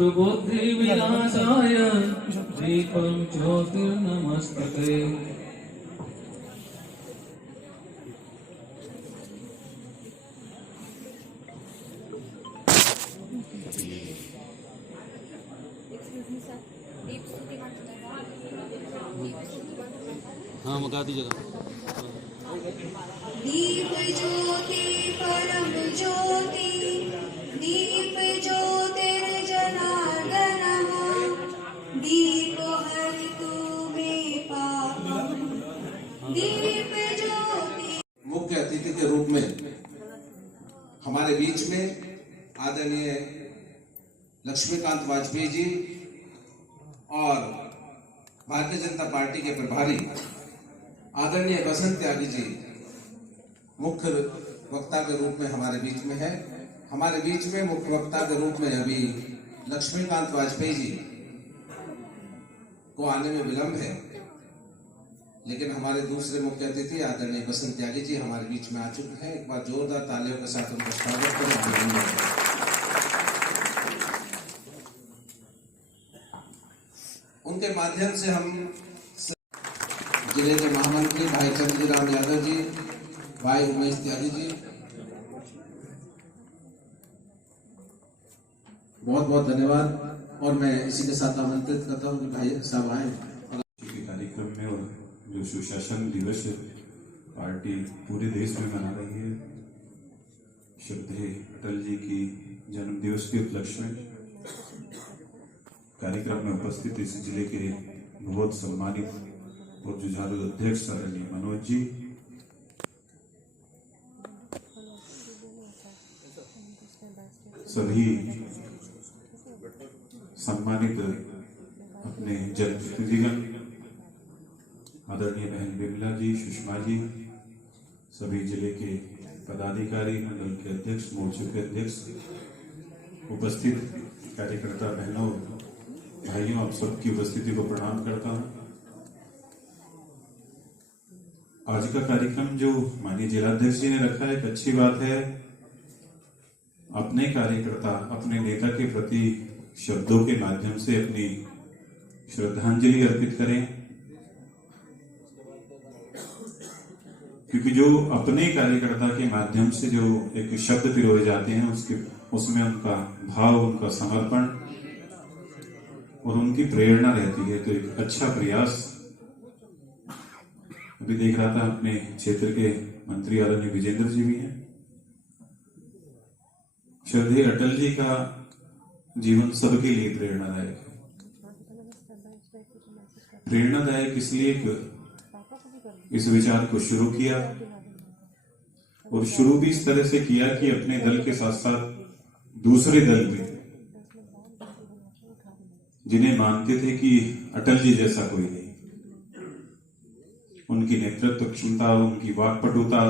सुबुद्धिविनाशाय दीपं ज्योतिर्नमस्तते। हाँ मगा दीजिएगा। दीप ज्योति परम ज्योति दीप ज्योतिर्जनार्दनः दीपो हरितु मे पापम् दीप ज्योति। मुख्य अतिथि के रूप में हमारे बीच में आदरणीय लक्ष्मीकांत वाजपेयी जी और भारतीय जनता पार्टी के प्रभारी आदरणीय बसंत त्यागी जी मुख्य वक्ता के रूप में हमारे बीच में है। हमारे बीच में मुख्य वक्ता के रूप में अभी लक्ष्मीकांत वाजपेयी जी को आने में विलंब है, लेकिन हमारे दूसरे मुख्य अतिथि आदरणीय बसंत त्यागी जी हमारे बीच में आ चुके हैं। एक बार जोरदार तालियों के साथ उनका स्वागत करें। उनके माध्यम से हम जिले के महामंत्री भाई चंद्रराम यादव जी, भाई उमेश त्यागी जी, बहुत बहुत धन्यवाद। और मैं इसी के साथ आमंत्रित करता हूँ कि भाई साहब आए कार्यक्रम में। और जो सुशासन दिवस पार्टी पूरे देश में मना रही है, श्रद्धेय अटल जी की जन्म दिवस के उपलक्ष्य में कार्यक्रम में उपस्थित इस जिले के बहुत सम्मानित और जुझारू अध्यक्ष आदरणीय मनोज जी, सभी सम्मानित अपने जनप्रतिनिधिगण, आदरणीय बहन विमला जी, सुषमा जी, सभी जिले के पदाधिकारी, मंडल के अध्यक्ष, मोर्चों के अध्यक्ष, उपस्थित कार्यकर्ता बहनों भाइयों, आप सबकी उपस्थिति को प्रणाम करता हूं। आज का कार्यक्रम जो माननीय जिलाध्यक्ष जी ने रखा है, एक अच्छी बात है। अपने कार्यकर्ता अपने नेता के प्रति शब्दों के माध्यम से अपनी श्रद्धांजलि अर्पित करें, क्योंकि जो अपने कार्यकर्ता के माध्यम से जो एक शब्द पिरोए जाते हैं उसमें उनका भाव, उनका समर्पण और उनकी प्रेरणा रहती है। तो एक अच्छा प्रयास अभी देख रहा था, अपने क्षेत्र के मंत्री आदरणीय विजेंद्र जी भी हैं। श्रद्धेय अटल जी का जीवन सबके लिए प्रेरणादायक है। प्रेरणादायक इसलिए इस विचार को शुरू किया, और शुरू भी इस तरह से किया कि अपने दल के साथ साथ दूसरे दल भी, जिन्हें मानते थे कि अटल जी जैसा कोई नहीं, उनकी नेतृत्व क्षमता, उनकी वाक्पटुता,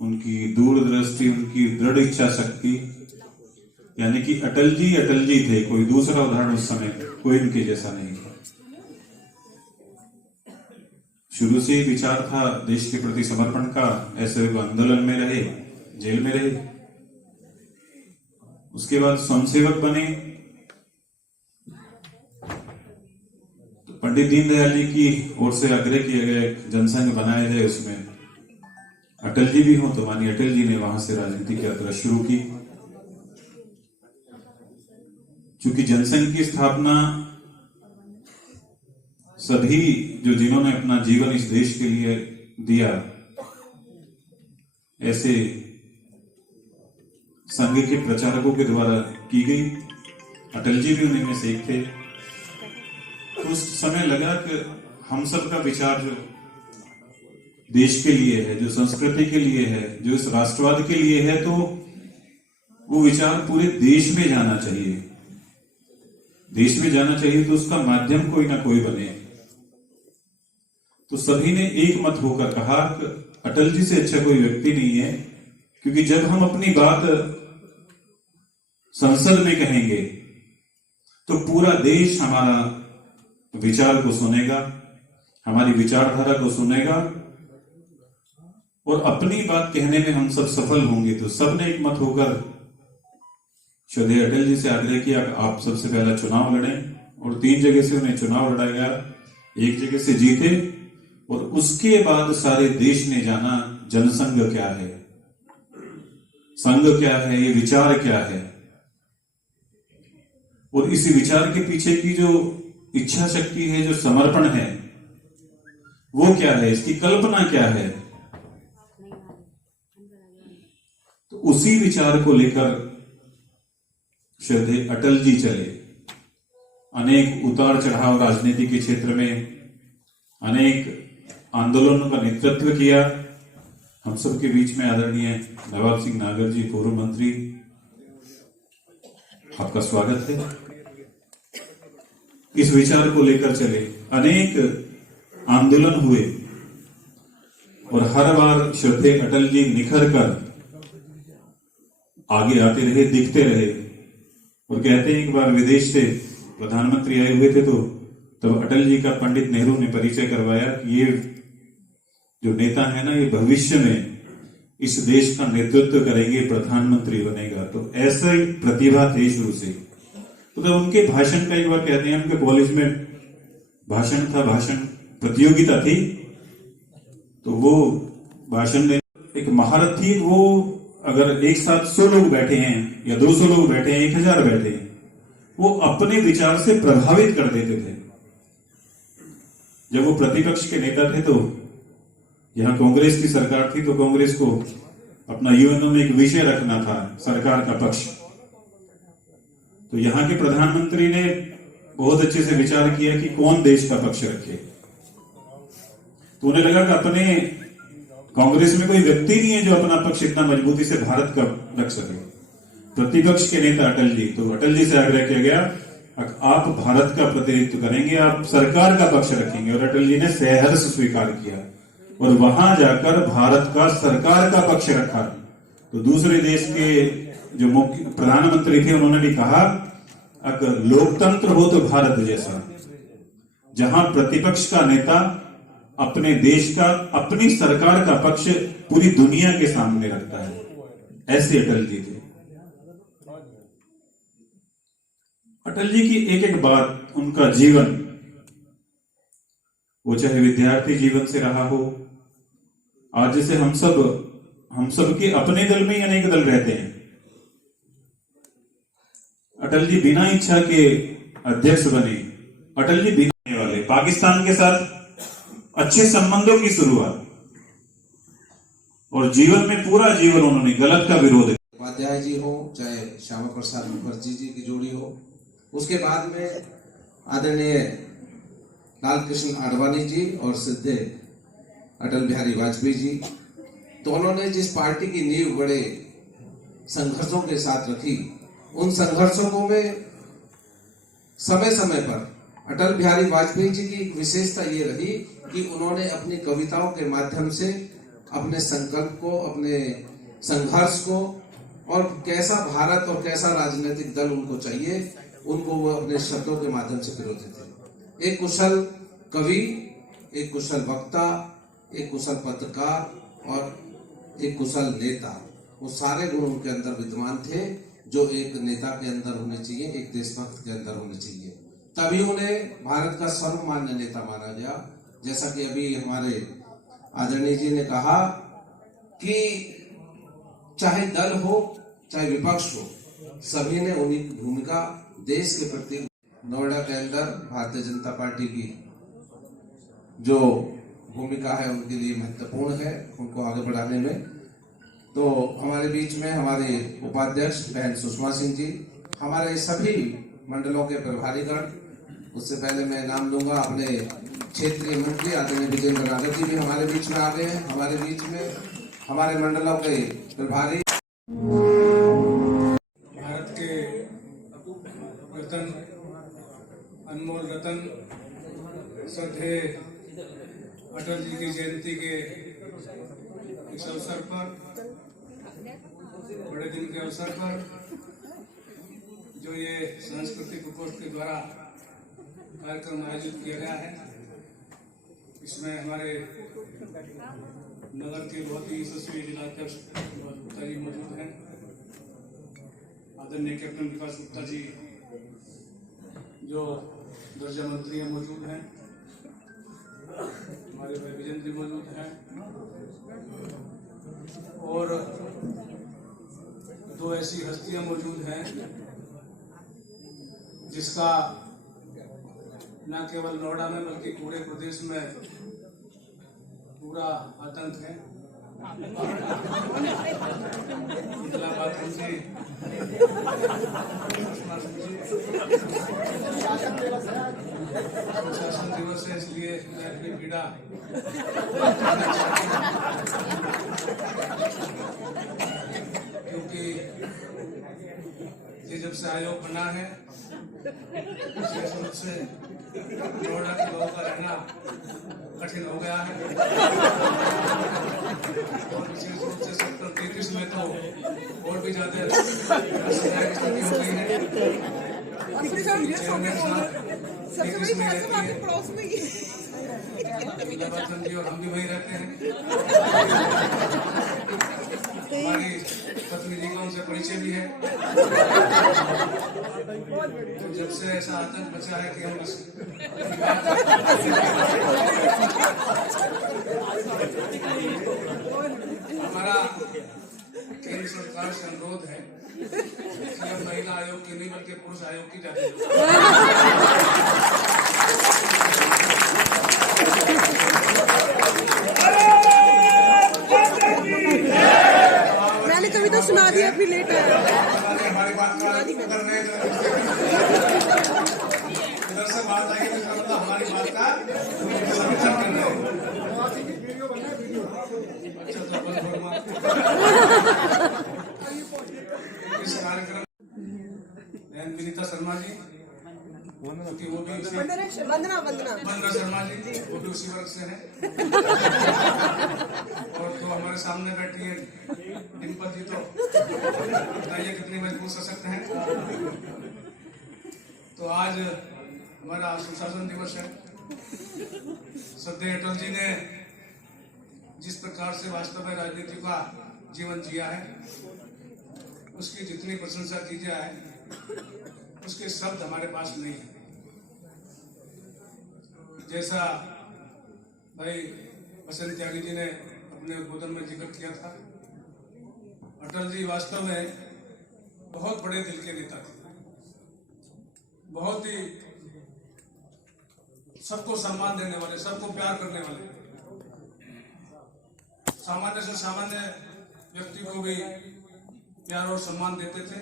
उनकी दूरदृष्टि, उनकी दृढ़ इच्छा शक्ति, यानी कि अटल जी थे, कोई दूसरा उदाहरण उस समय कोई उनके जैसा नहीं था। शुरू से ही विचार था देश के प्रति समर्पण का। ऐसे वो आंदोलन में रहे, जेल में रहे, उसके बाद स्वयंसेवक बने। पंडित दीनदयाल जी की ओर से आग्रह किया गया जनसंघ बनाया जाए, उसमें अटल जी भी हो, तो माननीय अटल जी ने वहां से राजनीतिक यात्रा शुरू की। चूंकि जनसंघ की स्थापना सभी जिन्होंने अपना जीवन इस देश के लिए दिया, ऐसे संघ के प्रचारकों के द्वारा की गई। अटल जी भी उन्हीं में से एक थे। तो उस समय लगा कि हम सब का विचार जो देश के लिए है, जो संस्कृति के लिए है, जो इस राष्ट्रवाद के लिए है, तो वो विचार पूरे देश में जाना चाहिए। देश में जाना चाहिए तो उसका माध्यम कोई ना कोई बने। तो सभी ने एक मत होकर कहा कि अटल जी से अच्छा कोई व्यक्ति नहीं है, क्योंकि जब हम अपनी बात संसद में कहेंगे तो पूरा देश हमारा विचार को सुनेगा, हमारी विचारधारा को सुनेगा, और अपनी बात कहने में हम सब सफल होंगे। तो सबने एक मत होकर श्रद्धेय अटल जी से आग्रह किया कि आप सबसे पहला चुनाव लड़ें, और 3 जगह से उन्हें चुनाव लड़ाया गया, 1 जगह से जीते, और उसके बाद सारे देश ने जाना जनसंघ क्या है, संघ क्या है, ये विचार क्या है, और इस विचार के पीछे की जो इच्छा शक्ति है, जो समर्पण है, वो क्या है, इसकी कल्पना क्या है। तो उसी विचार को लेकर श्रद्धेय अटल जी चले। अनेक उतार चढ़ाव राजनीति के क्षेत्र में, अनेक आंदोलनों का नेतृत्व किया। हम सबके बीच में आदरणीय नवाब सिंह नागर जी, पूर्व मंत्री, आपका स्वागत है। इस विचार को लेकर चले, अनेक आंदोलन हुए, और हर बार श्रद्धेय अटल जी निखर कर आगे आते रहे, दिखते रहे। और कहते हैं एक बार विदेश से प्रधानमंत्री आए हुए थे, तो तब अटल जी का पंडित नेहरू ने परिचय करवाया कि ये जो नेता है ना, ये भविष्य में इस देश का नेतृत्व करेंगे, प्रधानमंत्री बनेगा। तो ऐसा ही प्रतिभा थी शुरू से। तो तब उनके भाषण का एक बार कहते हैं, उनके कॉलेज में भाषण था, भाषण प्रतियोगिता थी, तो वो भाषण में एक महारत थी। वो अगर एक साथ 100 लोग बैठे हैं या 200 लोग बैठे हैं, 1000 बैठे हैं, वो अपने विचार से प्रभावित कर देते थे। जब वो प्रतिपक्ष के नेता थे, तो यहां कांग्रेस की सरकार थी, तो कांग्रेस को अपना यूएनओ में एक विषय रखना था, सरकार का पक्ष। तो यहां के प्रधानमंत्री ने बहुत अच्छे से विचार किया कि कौन देश का पक्ष रखे। तो उन्हें लगा कि अपने कांग्रेस में कोई व्यक्ति नहीं है जो अपना पक्ष इतना मजबूती से भारत का रख सके। प्रतिपक्ष के नेता अटल जी, तो अटल जी से आग्रह किया गया, आप भारत का प्रतिनिधित्व करेंगे, आप सरकार का पक्ष रखेंगे। और अटल जी ने सहर्ष स्वीकार किया, और वहां जाकर भारत का सरकार का पक्ष रखा। तो दूसरे देश के जो मुख्य प्रधानमंत्री थे, उन्होंने भी कहा, अगर लोकतंत्र हो तो भारत जैसा, जहां प्रतिपक्ष का नेता अपने देश का, अपनी सरकार का पक्ष पूरी दुनिया के सामने रखता है। ऐसे अटल जी थे। अटल जी की एक एक बात, उनका जीवन, वो चाहे विद्यार्थी जीवन से रहा हो, आज जैसे हम सब के अपने दल में ही अनेक दल रहते हैं। अटल जी बिना इच्छा के अध्यक्ष बने। अटल जी बिना वाले, पाकिस्तान के साथ अच्छे संबंधों की शुरुआत, और जीवन में पूरा जीवन उन्होंने गलत का विरोध। उपाध्याय जी हो, चाहे श्यामा प्रसाद मुखर्जी जी की जोड़ी हो, उसके बाद में आदरणीय लाल कृष्ण आडवाणी जी और सिद्धे अटल बिहारी वाजपेयी जी, दोनों ने जिस पार्टी की नींव बड़े संघर्षों के साथ रखी, उन संघर्षों को में समय समय पर अटल बिहारी वाजपेयी जी की विशेषता ये रही कि उन्होंने अपनी कविताओं के माध्यम से अपने संकल्प को, अपने संघर्ष को, और कैसा भारत और कैसा राजनीतिक दल उनको चाहिए, उनको वो अपने शब्दों के माध्यम से पिरोते थे। एक कुशल कवि, एक कुशल वक्ता, एक कुशल पत्रकार और एक कुशल नेता, वो सारे गुण उनके अंदर विद्यमान थे जो एक नेता के अंदर होने चाहिए, एक देशभक्त के अंदर होने चाहिए। तभी उन्हें भारत का सर्वमान्य नेता माना गया। जैसा कि अभी हमारे आदरणीय जी ने कहा कि चाहे दल हो चाहे विपक्ष हो, सभी ने उन्हीं की भूमिका देश के प्रति, नोएडा के अंदर भारतीय जनता पार्टी की जो भूमिका है उनके लिए महत्वपूर्ण है, उनको आगे बढ़ाने में। तो हमारे बीच में हमारे उपाध्यक्ष बहन सुषमा सिंह जी, हमारे सभी मंडलों के प्रभारीगण, उससे पहले मैं नाम लूंगा अपने क्षेत्रीय मंत्री आदरणीय विजेंद्र नागर जी भी हमारे बीच में आ गए हैं। हमारे बीच में हमारे मंडलों के प्रभारी, भारत के रतन, अनमोल रतन श्रद्धेय अटल जी की जयंती के इस अवसर पर, बड़े दिन के अवसर पर, जो ये सांस्कृतिक प्रकोष्ठ के द्वारा कार्यक्रम आयोजित किया गया है, इसमें हमारे नगर के बहुत ही यशस्वी जिलाध्यक्ष गुप्ता जी मौजूद हैं, आदरणीय कैप्टन विकास गुप्ता जी जो दर्जा मंत्री हैं मौजूद हैं, हमारे भाई विजेंद्र जी मौजूद हैं, और दो ऐसी हस्तियां मौजूद हैं जिसका न केवल नोएडा में बल्कि पूरे प्रदेश में पूरा आतंक है। शासन दिवस है इसलिए मैं अपनी पीड़ा क्योंकि ये जब से आयोग बना है विशेष रूप से नोएडा के लोगों का रहना कठिन हो गया है और विशेष रूप से सेक्टर 33 में तो और भी ज्यादा स्थिति हो गई है। जी और हम भी वहीं रहते हैं। हमारी पत्नी जी का उनसे परिचय भी है। तो जब से ऐसा आतंक बचा है कि हम हमारा केंद्र सरकार से अनुरोध है कि अब महिला आयोग की नहीं बल्कि पुरुष आयोग की जाती मैंने कभी तो सुना दिया फिर लेट आया। हमारी बात कर रहे इधर से बात आई तो हमारी बात का समीक्षा कर रहे हैं। इस कार्यक्रम विनीता शर्मा जी क्योंकि वो भी वंदना शर्मा जी वो भी उसी वर्ग से हैं और तो हमारे सामने बैठी है डिम्पल जी, तो बताइए कितनी मजबूत सशक्त हैं। तो आज हमारा सुशासन दिवस है। श्रद्धेय अटल जी ने जिस प्रकार से वास्तव में राजनीति का जीवन जिया है उसकी जितनी प्रशंसा की जाए उसके शब्द हमारे पास नहीं है। जैसा भाई बसंत त्यागी जी ने अपने उद्बोधन में जिक्र किया था, अटल जी वास्तव में बहुत बड़े दिल के नेता थे, बहुत ही सबको सम्मान देने वाले, सबको प्यार करने वाले, सामान्य से सामान्य व्यक्ति को भी प्यार और सम्मान देते थे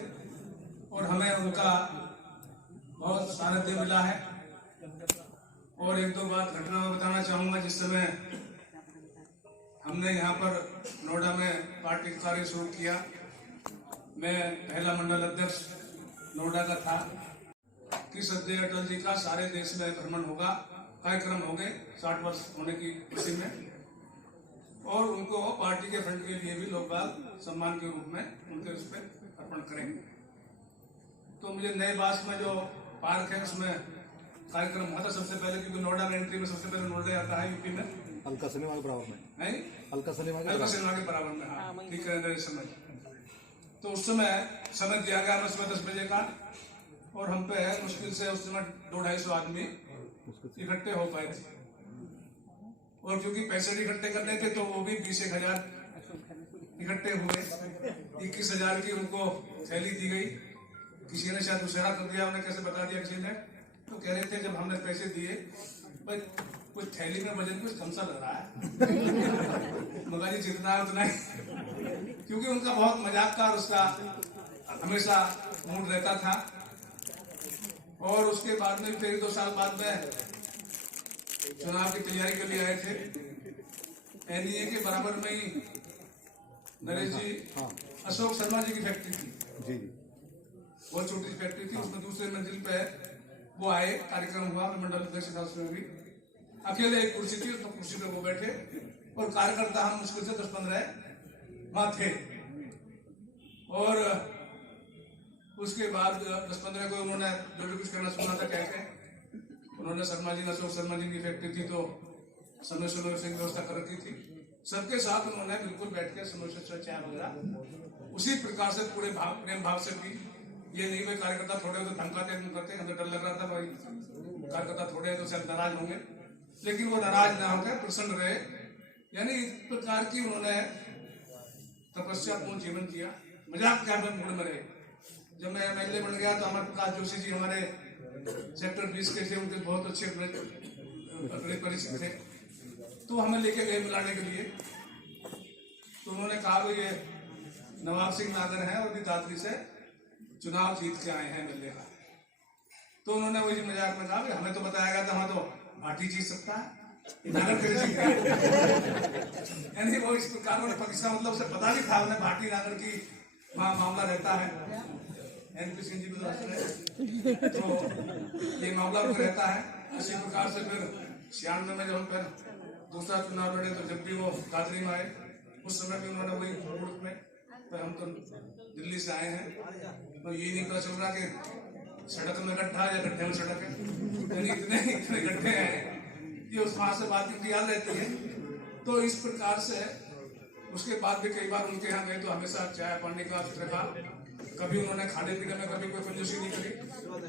और हमें उनका बहुत सानिध्य मिला है। और एक दो बात घटना में बताना चाहूंगा। जिस समय हमने यहाँ पर नोएडा में पार्टी कार्य शुरू किया, मैं पहला मंडल अध्यक्ष नोएडा का था कि श्रद्धेय अटल जी का सारे देश में भ्रमण होगा, कार्यक्रम हो गए 60 वर्ष होने की खुशी में, और उनको पार्टी के फ्रंट के लिए भी लोग बाग सम्मान के रूप में उनके उस पर अर्पण करेंगे। तो मुझे नए बास में जो पार्क है उसमें कार्यक्रम हुआ था सबसे पहले, क्योंकि नोएडा में एंट्री में सबसे पहले नोएडा आता है यूपी में, हल्का सिनेमा के बराबर में, नहीं हल्का सिनेमा के बराबर में, हाँ ठीक है समय। तो उस समय दिया गया हमें सुबह 10 बजे का, और हम पे मुश्किल से उस समय 200-250 आदमी इकट्ठे हो पाए थे। और क्योंकि पैसे इकट्ठे करने थे तो वो भी 20,000 इकट्ठे हुए। 21,000 की उनको थैली दी गई। किसी ने शायद मुशहरा कर दिया, उन्हें कैसे बता दिया किसी ने, तो कह रहे थे जब हमने पैसे दिए भाई कुछ थैली में वजन कुछ कम सा लग रहा है मगर जी जितना है उतना ही, क्योंकि उनका बहुत मजाक का उसका हमेशा मूड रहता था। और उसके बाद में फिर 2 साल बाद में चुनाव की तैयारी के लिए आए थे। एनडीए के बराबर में ही नरेश जी अशोक शर्मा जी की फैक्ट्री थी, बहुत छोटी सी फैक्ट्री थी, उसमें दूसरे मंजिल पे वो आए, कार्यक्रम हुआ, मंडल अध्यक्ष में भी अकेले एक कुर्सी थी, उसमें कुर्सी पे वो बैठे और कार्यकर्ता हम मुश्किल से 10-15 वहां थे। और उसके बाद 10-15 को उन्होंने जो भी कुछ करना सुना था कह के, उन्होंने शर्मा जी अशोक शर्मा जी की फैक्ट्री थी तो समय से व्यवस्था कर रखी थी। सबके साथ उन्होंने बिल्कुल बैठ के समय से चाय वगैरह उसी प्रकार से पूरे प्रेम भाव से भी ये नहीं भाई कार्यकर्ता थोड़े हो तो धमकाते करते, हमें डर लग रहा था भाई कार्यकर्ता थोड़े हैं तो शायद नाराज होंगे, लेकिन वो नाराज ना होकर प्रसन्न रहे। यानी इस प्रकार की उन्होंने तपस्यापूर्ण जीवन किया, मजाक क्या मूड में रहे। जब मैं MLA बन गया तो अमर प्रकाश जोशी जी हमारे सेक्टर 20 के थे, उनके बहुत अच्छे परिचित थे, तो हमें लेके गए मिलाने के लिए। तो उन्होंने कहा कि ये नवाब सिंह नागर है और भी दादरी से चुनाव जीत के आए हैं MLA का। तो उन्होंने वही मजाक में कहा हमें तो बताया गया था वहां तो पार्टी जीत सकता है, नागर कैसे जीत गया। यानी वो इस प्रकार का मतलब उसे पता भी था उन्हें भाटी नागर की मामला रहता है, NP सिंह जी भी तो ये मामला भी रहता है। इसी प्रकार से फिर 96 में जब हम फिर दूसरा चुनाव लड़े तो जब भी वो दादरी में आए उस समय भी उन्होंने वही ग्रुप में, फिर हम तो दिल्ली से आए हैं तो ये नहीं पता चल रहा कि सड़क में गड्ढा या गड्ढे में सड़क है, यानी इतने गड्ढे हैं कि उस वहां से बात क्योंकि याद रहती है। तो इस प्रकार से उसके बाद भी कई बार उनके यहाँ गए तो हमेशा चाय पानी का रखा, कभी उन्होंने खाने पीने में कभी कोई कंजूसी नहीं करी,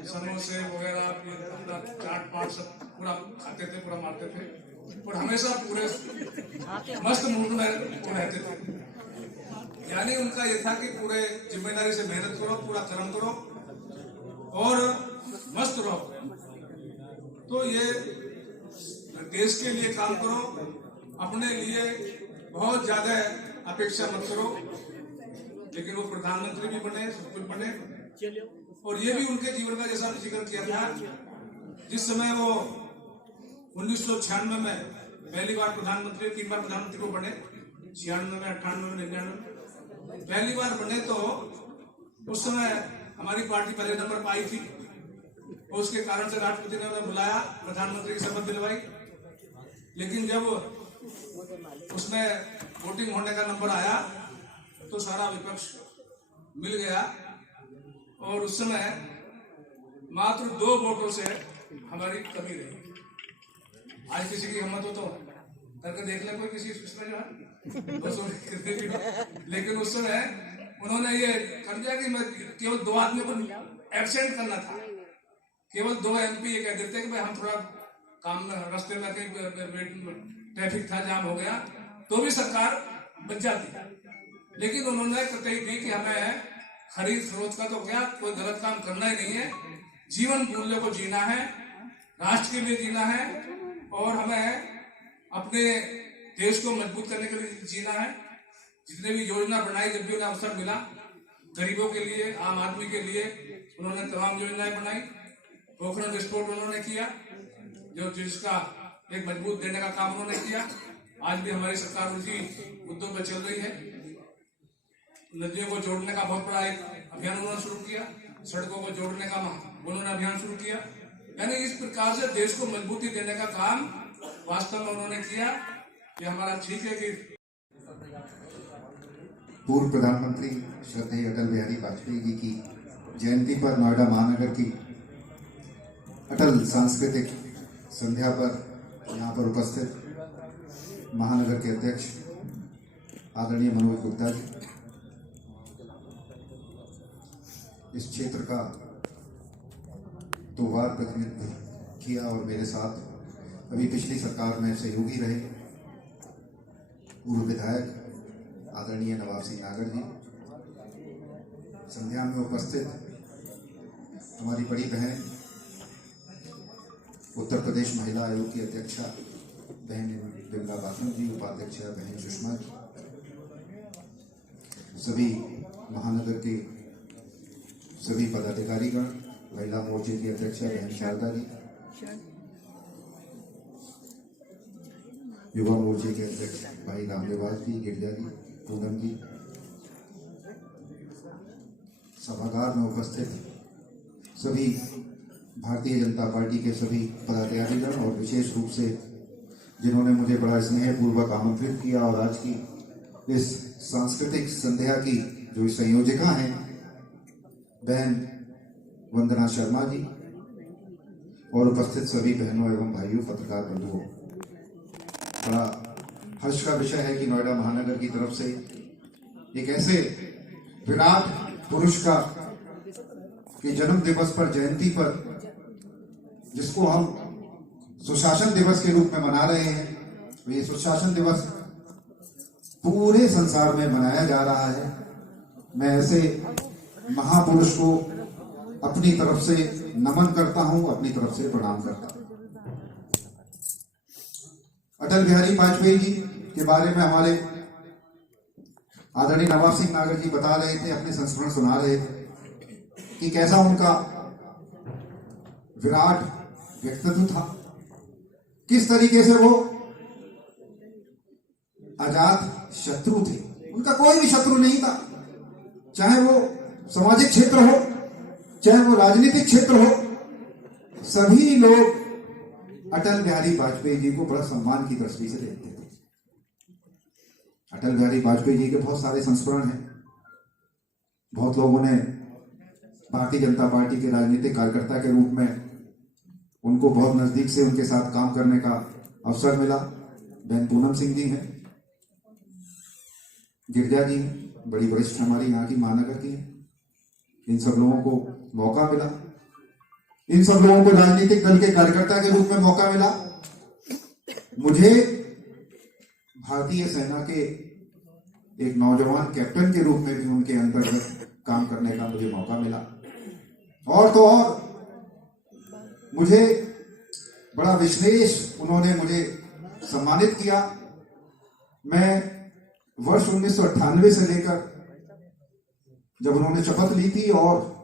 समोसे वगैरह अपना चाट पाट सब पूरा खाते थे, पूरा मारते थे और हमेशा पूरे मस्त मूड में रहते थे। यानी उनका ये था कि पूरे जिम्मेदारी से मेहनत करो, पूरा कर्म करो और मस्त रहो। तो ये देश के लिए काम करो, अपने लिए बहुत ज्यादा अपेक्षा मत करो। लेकिन वो प्रधानमंत्री भी बने, सब कुछ बने, और ये भी उनके जीवन का जैसा जिक्र किया था, जिस समय वो 1996 में पहली बार प्रधानमंत्री, 3 बार प्रधानमंत्री को बने, 96 में, 98 में, 99 पहली बार बने, तो उस समय हमारी पार्टी पहले नंबर पर आई थी और उसके कारण से राष्ट्रपति ने उन्हें बुलाया, प्रधानमंत्री की शपथ दिलवाई। लेकिन जब उसमें वोटिंग होने का नंबर आया तो सारा विपक्ष मिल गया और उस समय मात्र 2 वोटों से हमारी कमी रही। आज किसी की हिम्मत हो तो करके देख ले कोई किसी इसमें जो है 200 लेकिन उस समय उन्होंने ये कर दिया कि मैं केवल 2 आदमी को एब्सेंट करना था, केवल 2 MP ये कह देते कि भाई हम थोड़ा काम में रास्ते में कहीं ट्रैफिक था, जाम हो गया, तो भी सरकार बच जाती। लेकिन उन्होंने कतई दी कि हमें खरीद फरोख्त का तो क्या, कोई गलत काम करना ही नहीं है, जीवन मूल्यों को जीना है, राष्ट्र के लिए जीना है और हमें अपने देश को मजबूत करने के लिए जीना है। जितने भी योजना बनाई, जब भी उन्हें अवसर मिला, गरीबों के लिए, आम आदमी के लिए उन्होंने तमाम योजनाएं बनाई। पोखरण विस्फोट उन्होंने किया, जो जिसका एक मजबूत देने का काम उन्होंने किया। आज भी हमारी सरकार उसी मुद्दों पर चल रही है। नदियों को जोड़ने का बहुत बड़ा एक अभियान उन्होंने शुरू किया, सड़कों को जोड़ने का उन्होंने अभियान शुरू किया। यानी इस प्रकार से देश को मजबूती देने का काम वास्तव में उन्होंने किया। ये हमारा ठीक है कि पूर्व प्रधानमंत्री श्रद्धेय अटल बिहारी वाजपेयी जी की जयंती पर नोएडा महानगर की अटल सांस्कृतिक संध्या पर यहाँ पर उपस्थित महानगर के अध्यक्ष आदरणीय मनोज गुप्ता जी, इस क्षेत्र का दो बार प्रतिनिधित्व किया और मेरे साथ अभी पिछली सरकार में सहयोगी रहे पूर्व विधायक आदरणीय नवाब सिंह नागर जी, संध्या में उपस्थित हमारी बड़ी बहन उत्तर प्रदेश महिला आयोग की अध्यक्षा बहन विमला बाथम जी, उपाध्यक्षा बहन सुषमा जी, सभी महानगर के सभी पदाधिकारीगण, महिला मोर्चे की अध्यक्षा बहन शारदा जी, युवा मोर्चे के अध्यक्ष भाई रामदेवास जी, गिरजा जी, पूनम जी, सभागार में उपस्थित सभी भारतीय जनता पार्टी के सभी पदाधिकारीगण और विशेष रूप से जिन्होंने मुझे बड़ा स्नेहपूर्वक आमंत्रित किया और आज की इस सांस्कृतिक संध्या की जो संयोजिका हैं बहन वंदना शर्मा जी और उपस्थित सभी बहनों एवं भाइयों पत्रकार बंधुओं, बड़ा हर्ष का विषय है कि नोएडा महानगर की तरफ से एक ऐसे विराट पुरुष का कि जन्म दिवस पर, जयंती पर, जिसको हम सुशासन दिवस के रूप में मना रहे हैं, तो ये सुशासन दिवस पूरे संसार में मनाया जा रहा है। मैं ऐसे महापुरुष को अपनी तरफ से नमन करता हूं, अपनी तरफ से प्रणाम करता हूं। अटल बिहारी वाजपेयी जी के बारे में हमारे आदरणीय नवाब सिंह नागर जी बता रहे थे, अपने संस्मरण सुना रहे थे कि कैसा उनका विराट व्यक्तित्व था, किस तरीके से वो अजात शत्रु थे। उनका कोई भी शत्रु नहीं था, चाहे वो सामाजिक क्षेत्र हो, चाहे वो राजनीतिक क्षेत्र हो, सभी लोग अटल बिहारी वाजपेयी जी को बड़ा सम्मान की दृष्टि से देखते थे। अटल बिहारी वाजपेयी जी के बहुत सारे संस्मरण हैं। बहुत लोगों ने भारतीय जनता पार्टी के राजनीतिक कार्यकर्ता के रूप में उनको बहुत नजदीक से उनके साथ काम करने का अवसर मिला। बहन पूनम सिंह जी हैं, गिरजा जी हैं, बड़ी वरिष्ठ हमारी यहाँ की महानगर की हैं। इन सब लोगों को मौका मिला, इन सब लोगों को राजनीतिक दल के कार्यकर्ता के रूप में मौका मिला। मुझे भारतीय सेना के एक नौजवान कैप्टन के रूप में भी उनके अंतर्गत काम करने का मुझे मौका मिला। और तो और मुझे बड़ा विशेष उन्होंने मुझे सम्मानित किया। मैं वर्ष 1998 से लेकर जब उन्होंने शपथ ली थी और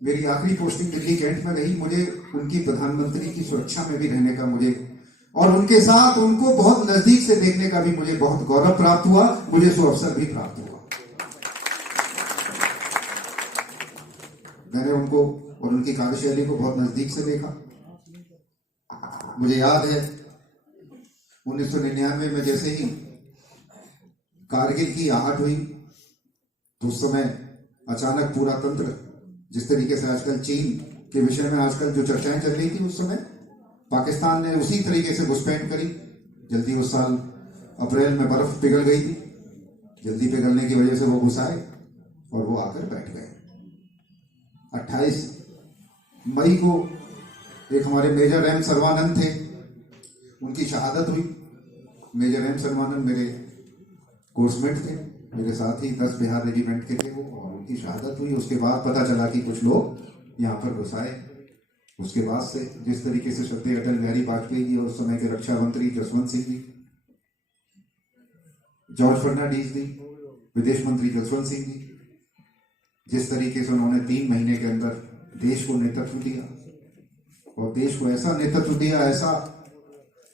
मेरी आखिरी पोस्टिंग दिल्ली कैंट में रही, मुझे उनकी प्रधानमंत्री की सुरक्षा में भी रहने का मुझे और उनके साथ उनको बहुत नजदीक से देखने का भी मुझे बहुत गौरव प्राप्त हुआ, मुझे सो अवसर भी प्राप्त हुआ। मैंने उनको और उनकी कार्यशैली को बहुत नजदीक से देखा। मुझे याद है 1999 में जैसे ही कारगिल की आहट हुई तो उस समय अचानक पूरा तंत्र, जिस तरीके से आजकल चीन के विषय में आजकल जो चर्चाएं चल रही थी, उस समय पाकिस्तान ने उसी तरीके से घुसपैठ करी। जल्दी उस साल अप्रैल में बर्फ पिघल गई थी, जल्दी पिघलने की वजह से वो घुस आए और वो आकर बैठ गए। 28 मई को एक हमारे मेजर एम सर्वानंद थे, उनकी शहादत हुई। मेजर एम सर्वानंद मेरे कोर्समेट थे, मेरे साथ ही 10 बिहार रेजिमेंट के थे वो, और उनकी शहादत हुई। उसके बाद पता चला कि कुछ लोग यहाँ पर घुस आए। उसके बाद से जिस तरीके से श्रद्धेय अटल बिहारी वाजपेयी जी और उस समय के रक्षा मंत्री जसवंत सिंह जी, जॉर्ज फर्नांडीज जी, विदेश मंत्री जसवंत सिंह जी, जिस तरीके से उन्होंने 3 महीने के अंदर देश को नेतृत्व दिया और देश को ऐसा नेतृत्व दिया, ऐसा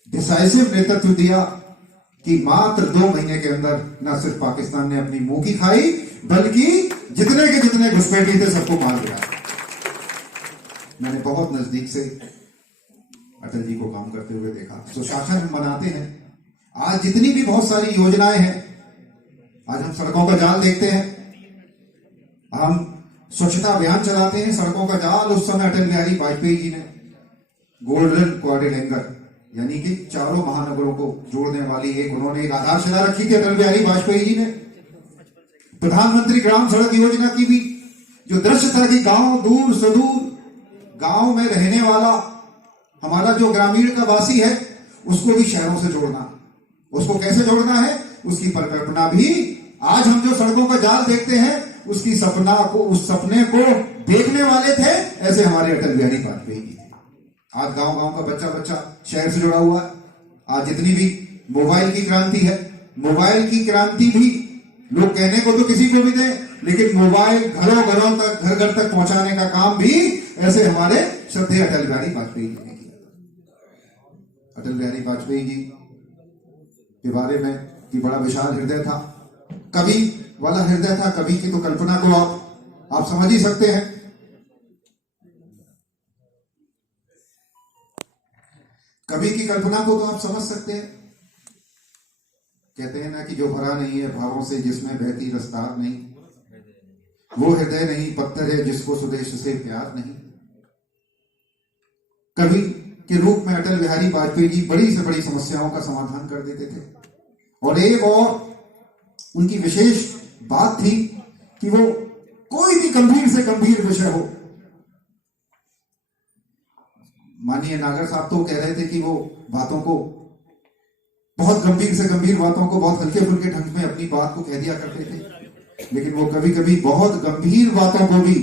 डिसाइसिव नेतृत्व दिया कि मात्र 2 महीने के अंदर न सिर्फ पाकिस्तान ने अपनी मुंह की खाई, बल्कि जितने के जितने घुसपैठी थे सबको मार दिया। मैंने बहुत नजदीक से अटल जी को काम करते हुए देखा। सुशासन मनाते हैं, आज जितनी भी बहुत सारी योजनाएं हैं, आज हम सड़कों का जाल देखते हैं, हम स्वच्छता अभियान चलाते हैं, सड़कों का जाल उस समय अटल बिहारी वाजपेयी जी ने गोल्डन क्वाड्रिलेंगर यानी कि चारों महानगरों को जोड़ने वाली एक उन्होंने एक आधारशिला रखी थी अटल बिहारी वाजपेयी जी ने। प्रधानमंत्री ग्राम सड़क योजना की भी जो दृश्य था कि गांव दूर सुदूर गांव में रहने वाला हमारा जो ग्रामीण का वासी है उसको भी शहरों से जोड़ना, उसको कैसे जोड़ना है उसकी परिकल्पना भी आज हम जो सड़कों का जाल देखते हैं उसकी सपना को, उस सपने को देखने वाले थे ऐसे हमारे अटल बिहारी वाजपेयी जी थे। आज गांव गांव का बच्चा बच्चा शहर से जुड़ा हुआ है। आज जितनी भी मोबाइल की क्रांति है, मोबाइल की क्रांति भी लोग कहने को तो किसी को भी दें, लेकिन मोबाइल घरों घरों तक, घर घर तक पहुंचाने का काम भी ऐसे हमारे श्रद्धेय अटल बिहारी वाजपेयी जी ने किया। अटल बिहारी वाजपेयी जी के बारे में कि बड़ा विशाल हृदय था, कवि वाला हृदय था। कवि की तो कल्पना को आप समझ ही सकते हैं। कवि की कल्पना को तो आप समझ सकते हैं। कहते हैं ना कि जो भरा नहीं है भावों से, जिसमें बहती रफ्तार नहीं, वो हृदय नहीं पत्थर है जिसको स्वदेश से प्यार नहीं। कवि के रूप में अटल बिहारी वाजपेयी जी बड़ी से बड़ी समस्याओं का समाधान कर देते थे। और एक और उनकी विशेष बात थी कि वो कोई भी गंभीर से गंभीर विषय हो, माननीय नागर साहब तो कह रहे थे कि वो बातों को, बहुत गंभीर से गंभीर बातों को बहुत हल्के फुल्के ढंग में अपनी बात को कह दिया करते थे, लेकिन वो कभी कभी बहुत गंभीर बातों को भी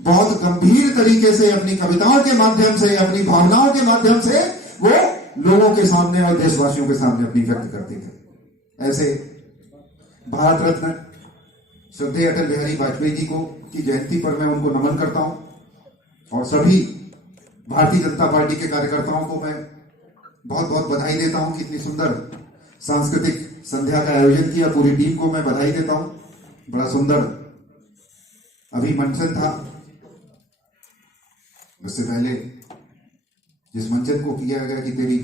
बहुत गंभीर तरीके से अपनी कविताओं के माध्यम से, अपनी भावनाओं के माध्यम से वो लोगों के सामने और देशवासियों के सामने अपनी व्यक्त करते थे। ऐसे भारत रत्न श्रद्धेय अटल बिहारी वाजपेयी जी को की जयंती पर मैं उनको नमन करता हूं और सभी भारतीय जनता पार्टी के कार्यकर्ताओं को मैं बहुत बहुत बधाई देता हूं कि इतनी सुंदर सांस्कृतिक संध्या का आयोजन किया। पूरी टीम को मैं बधाई देता हूं। बड़ा सुंदर अभिमंथन था। इससे पहले जिस मंचन को किया गया कि तेरी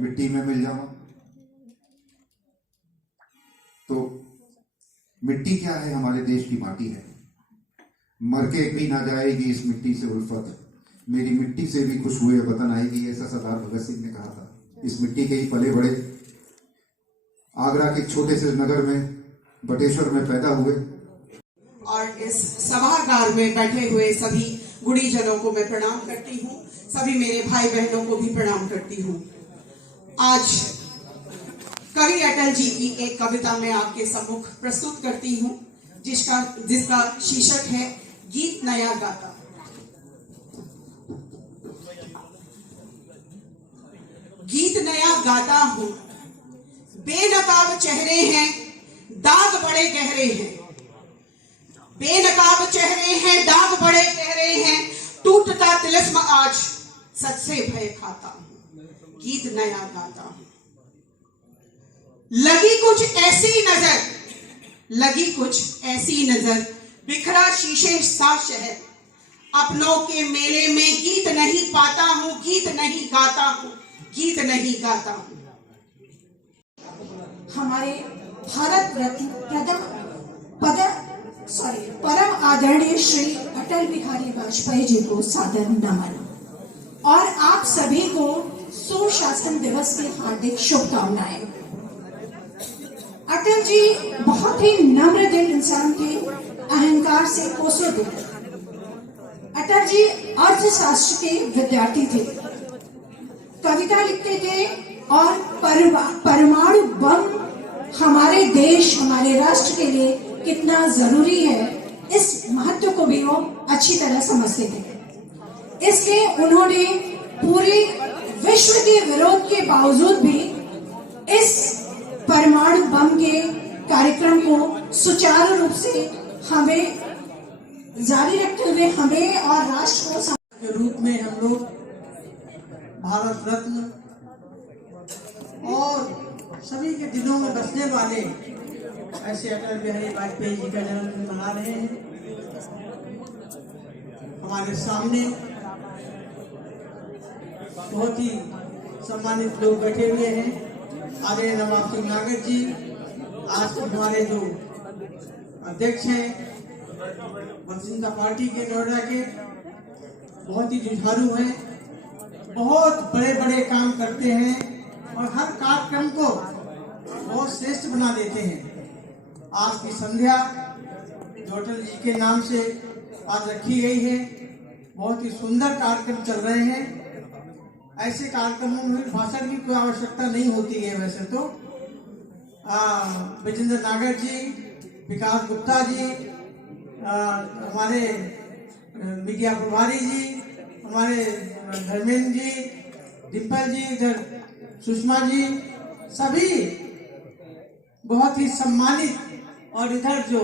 मिट्टी में मिल जाऊं, तो मिट्टी क्या है? हमारे देश की माटी है। मर के भी ना जाएगी इस मिट्टी से उल्फत, मेरी मिट्टी से भी खुश हुए वतन आएगी, ऐसा सरदार भगत सिंह ने कहा था। इस मिट्टी के ही पले बड़े, आगरा के छोटे से नगर में बटेश्वर में पैदा हुए। और इस सभागार में बैठे हुए सभी गुणीजनों को मैं प्रणाम करती हूँ, सभी मेरे भाई बहनों को भी प्रणाम करती हूँ। आज कवि अटल जी की एक कविता मैं आपके सम्मुख प्रस्तुत करती हूँ, जिसका शीर्षक है गीत नया गाता। गीत नया गाता हूँ, बेनकाब चेहरे हैं, दाग बड़े गहरे हैं। बेनकाब चेहरे हैं, दाग बड़े गहरे हैं, टूटता तिलिस्म आज सच से भय खाता हूं। गीत नया गाता हूं। लगी कुछ ऐसी नजर, बिखरा शीशे सा शहर, अपनों के मेले में गीत नहीं पाता हूं, गीत नहीं गाता हूं, गीत नहीं गाता हूं। हमारे भारत रत्न परम आदरणीय श्री अटल बिहारी वाजपेयी जी को सादर नमन और आप सभी को सुशासन दिवस की हार्दिक शुभकामनाएं। अटल जी बहुत ही नम्र दिल इंसान थे, अहंकार से कोसों दूर। अटल जी अर्थशास्त्र के विद्यार्थी थे, कविता लिखते थे और परमाणु बम हमारे देश, हमारे राष्ट्र के लिए कितना जरूरी है, इस महत्व को भी वो अच्छी तरह समझते थे। इसलिए उन्होंने पूरे विश्व के विरोध के बावजूद भी इस परमाणु बम के कार्यक्रम को सुचारू रूप से हमें जारी रखते हुए हमें और राष्ट्र को के रूप में हम लोग भारत रत्न और सभी के दिलों में बसने वाले ऐसे अटल बिहारी वाजपेयी जी का जन्मदिन मना रहे हैं। हमारे सामने बहुत ही सम्मानित लोग बैठे हुए हैं। आदरणीय नवाब सिंह नागर जी, आज के हमारे जो अध्यक्ष हैं भारतीय जनता पार्टी के नोएडा के, बहुत ही जुझारू हैं, बहुत बड़े बड़े काम करते हैं और हर कार्यक्रम को बहुत श्रेष्ठ बना देते हैं। आज की संध्या जो अटल जी के नाम से आज रखी गई है, बहुत ही सुंदर कार्यक्रम चल रहे हैं। ऐसे कार्यक्रमों में भाषण की कोई आवश्यकता नहीं होती है। वैसे तो विजेंद्र नागर जी, विकास गुप्ता जी, हमारे मीडिया प्रभारी जी, हमारे धर्मेंद्र जी, डिम्पल जी, इधर सुषमा जी, सभी बहुत ही सम्मानित, और इधर जो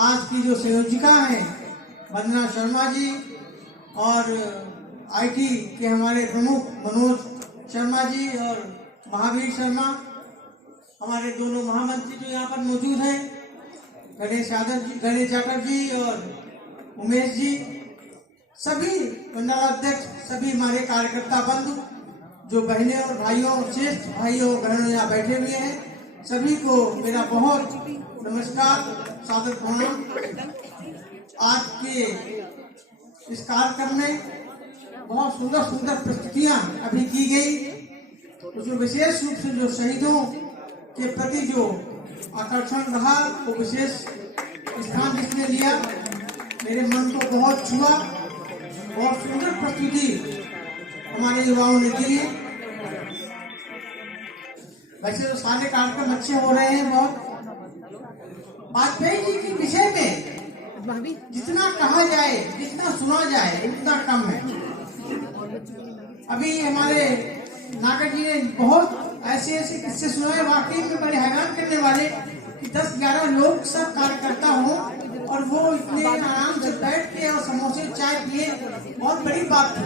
आज की जो संयोजिका हैं वंदना शर्मा जी और आईटी के हमारे प्रमुख मनोज शर्मा जी और महावीर शर्मा, हमारे दोनों महामंत्री जो यहाँ पर मौजूद हैं, गणेश जाटव जी और उमेश जी, सभी मंडलाध्यक्ष, सभी हमारे कार्यकर्ता बंधु, जो बहनें और भाइयों, श्रेष्ठ भाइयों बहनों यहाँ बैठे हुए हैं, सभी को मेरा बहुत नमस्कार, सादर प्रणाम। आज के इस कार्यक्रम में बहुत सुंदर सुंदर प्रस्तुतियां अभी की गई, उसमें विशेष रूप से जो शहीदों के प्रति जो आकर्षण रहा वो विशेष स्थान जिसने लिया मेरे मन को बहुत छुआ। बहुत सुंदर प्रस्तुति हमारे युवाओं ने दी है। वैसे तो सारे कार्यक्रम अच्छे हो रहे हैं बहुत। वाजपेयी जी के विषय में जितना कहा जाए, जितना सुना जाए उतना कम है। अभी हमारे नागर जी ने बहुत ऐसे ऐसे किस्से सुनाए, वाकई में बड़े हैरान करने वाले कि 10-11 लोग सब कार्यकर्ता हों और वो इतने आराम से बैठ के और समोसे चाय पिए, बहुत बड़ी बात थी,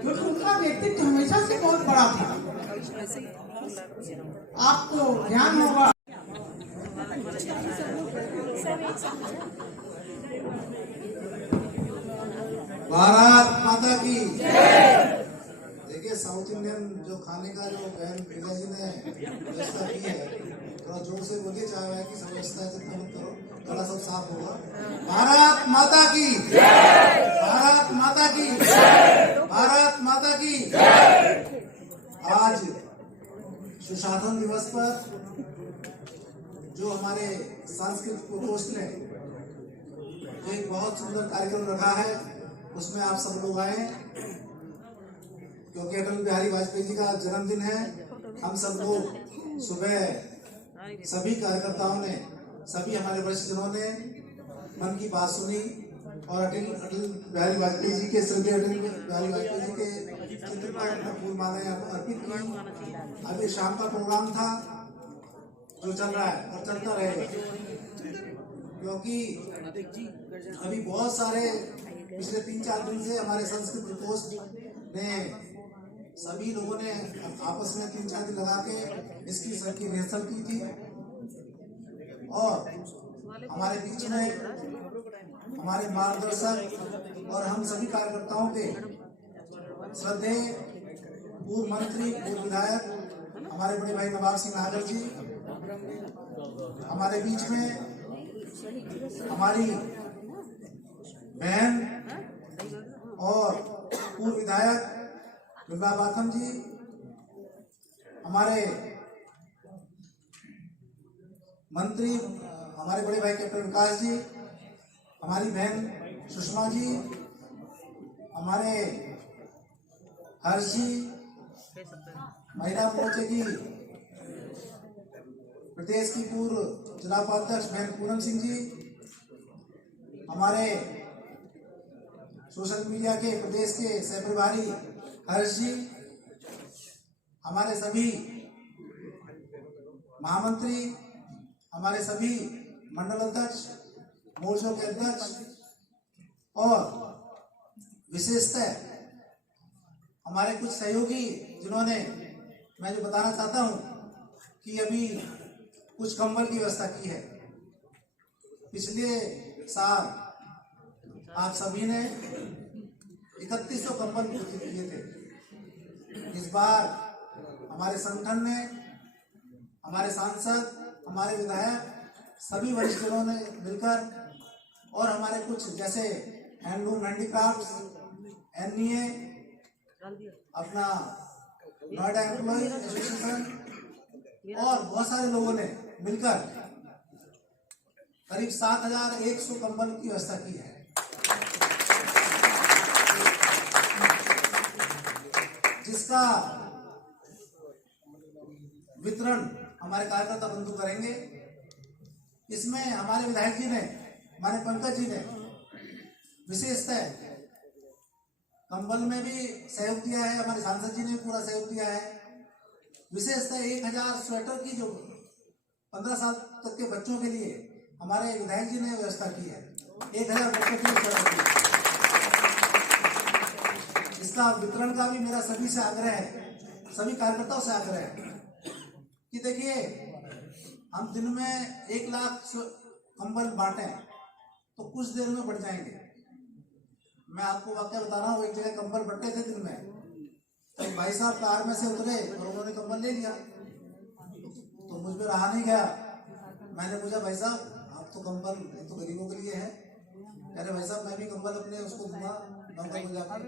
क्योंकि उनका व्यक्तित्व हमेशा से बहुत बड़ा था। आपको ध्यान होगा भारत माता की। देखिए, साउथ इंडियन जो खाने का जो बहन प्रिया जी ने व्यवस्था की है, थोड़ा जोर से बोलिए, चाय वाय की व्यवस्था है जितना मत करो, थोड़ा सब साफ होगा। भारत माता की, भारत माता की, भारत माता की। आज सुशासन दिवस पर जो हमारे सांस्कृतिक प्रकोष्ठ ने एक बहुत सुंदर कार्यक्रम रखा है, उसमें आप सब लोग आए, क्योंकि अटल बिहारी वाजपेयी जी का जन्मदिन है। हम सब लोग सुबह सभी कार्यकर्ताओं ने, सभी हमारे वरिष्ठ जनों ने मन की बात सुनी और अटल बिहारी वाजपेयी जी के श्रद्धेय अटल बिहारी वाजपेयी जी के चित्र पर फूल मालाएं अर्पित की। अभी शाम का प्रोग्राम था जो चल रहा है और चलता रहेगा, क्योंकि अभी बहुत सारे पिछले 3-4 दिन से हमारे संस्कृत प्रकोष्ठ ने सभी लोगों ने आपस में 3-4 दिन लगा के इसकी सबकी रिहर्सल की थी। और हमारे बीच में हमारे मार्गदर्शक और हम सभी कार्यकर्ताओं के श्रद्धेय पूर्व मंत्री, पूर्व विधायक हमारे बड़े भाई नवाब सिंह नागर जी, हमारे बीच में हमारी बहन और पूर्व विधायक विभा बाथम जी, हमारे मंत्री हमारे बड़े भाई कैप्टन विकास जी, हमारी बहन सुषमा जी, हमारे हर्ष जी, महिला मोर्चे की प्रदेश की पूर्व जिला उपाध्यक्ष बहन पूनम सिंह जी, हमारे सोशल मीडिया के प्रदेश के सह प्रभारी हर्ष जी, हमारे सभी महामंत्री, हमारे सभी मंडल अध्यक्ष, मोर्चों के अध्यक्ष और विशेषतः हमारे कुछ सहयोगी, जिन्होंने, मैं जो बताना चाहता हूं कि अभी कुछ कंबल की व्यवस्था की है। पिछले साल आप सभी ने 3100 कंबल वितरित किए थे। इस बार हमारे संगठन ने, हमारे सांसद, हमारे विधायक, सभी वरिष्ठों ने मिलकर और हमारे कुछ जैसे हैंडलूम हैंडीक्राफ्ट्स, एनईए, अपना नोएडा एम्प्लॉय एसोसिएशन और बहुत सारे लोगों ने मिलकर करीब 7100 कंबल की व्यवस्था की है। जिसका वितरण हमारे कार्यकर्ता बंधु करेंगे। इसमें हमारे विधायक जी ने, हमारे पंकज जी ने विशेषतः कंबल में भी सहयोग दिया है, हमारे सांसद जी ने पूरा सहयोग दिया है। विशेषतः 1000 स्वेटर की जो 15 साल तक के बच्चों के लिए हमारे विधायक जी ने व्यवस्था की है। 1000 बच्चों के लिए स्वेटर की। इसका वितरण का भी मेरा सभी से आग्रह है, सभी कार्यकर्ताओं से आग्रह है कि देखिए, हम दिन में 1 लाख कंबल बांटें तो कुछ देर में बढ़ जाएंगे। मैं आपको वाकया बता रहा हूँ, एक जगह कंबल बंटे थे दिन में, तो भाई साहब कार में से उतरे और उन्होंने कंबल ले लिया, तो मुझ में रहा नहीं गया। मैंने पूछा, भाई साहब आप तो कंबल तो गरीबों के लिए है। अरे भाई साहब, मैं भी कंबल अपने उसको दूंगा नौकर को जाकर।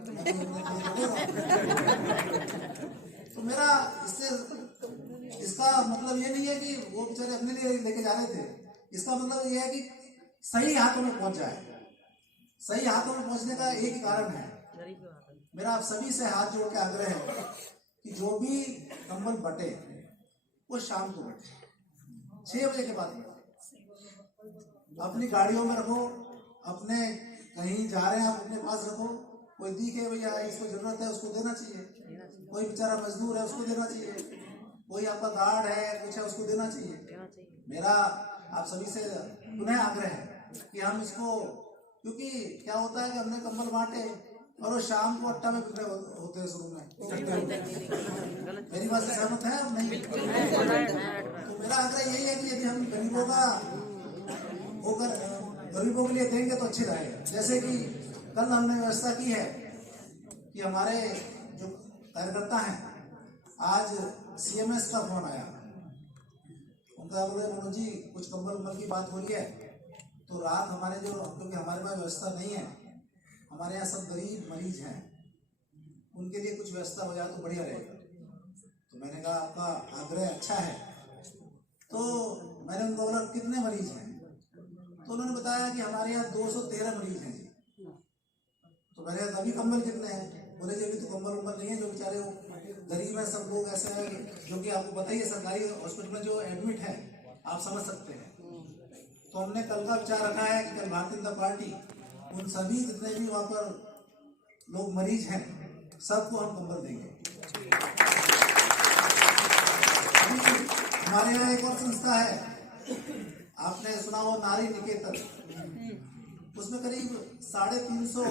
तो मेरा इसका मतलब ये नहीं है कि वो बेचारे अपने लिए लेके जा रहे थे। इसका मतलब ये है कि सही हाथों में पहुंच जाए। सही हाथों में पहुंचने का एक ही कारण है, मेरा आप सभी से हाथ जोड़ के आग्रह है कि जो भी कंबल बटे वो शाम को बटे, 6 बजे के बाद बटे। अपनी गाड़ियों में रखो, अपने कहीं जा रहे हैं आप अपने पास रखो, कोई दिखे भैया इसको जरूरत है उसको देना चाहिए, कोई बेचारा मजदूर है उसको देना चाहिए, कोई आपका गार्ड है कुछ है उसको देना चाहिए। मेरा आप सभी से पुनः आग्रह है कि हम इसको, क्योंकि क्या होता है कि हमने कंबल बांटे और वो शाम को अट्टा में बिखरे होते हैं शुरू में इकट्ठे होते हैं। मेरी बात से सहमत है आप नहीं? तो मेरा आग्रह यही है कि यदि हम गरीबों का होकर गरीबों के लिए देंगे तो अच्छे रहेगा। जैसे कि कल हमने व्यवस्था की है कि हमारे जो कार्यकर्ता हैं, आज CMS का फोन आया, उनका बोले मनोज जी कुछ कंबल की बात हो रही है, तो रात हमारे जो, क्योंकि हमारे पास व्यवस्था नहीं है, हमारे यहाँ सब गरीब मरीज हैं, उनके लिए कुछ व्यवस्था हो जाए तो बढ़िया रहेगा। तो मैंने कहा आपका आग्रह अच्छा है, तो मैंने उनको बोला कितने मरीज हैं, तो उन्होंने बताया कि हमारे यहाँ 213 मरीज हैं जी। तो मैंने कहा तभी कंबल कितने हैं? बोले जी अभी तो कंबल नहीं है, जो बेचारे वो गरीब है, सब लोग ऐसे हैं जो कि आपको पता ही है सरकारी हॉस्पिटल में जो एडमिट है, आप समझ सकते हैं। तो हमने कल का विचार रखा है कि कल भारतीय जनता पार्टी उन सभी जितने भी वहाँ पर लोग मरीज हैं सबको हम कंबल देंगे। हमारे यहाँ एक और संस्था है, आपने सुना हो नारी निकेतन, उसमें करीब 350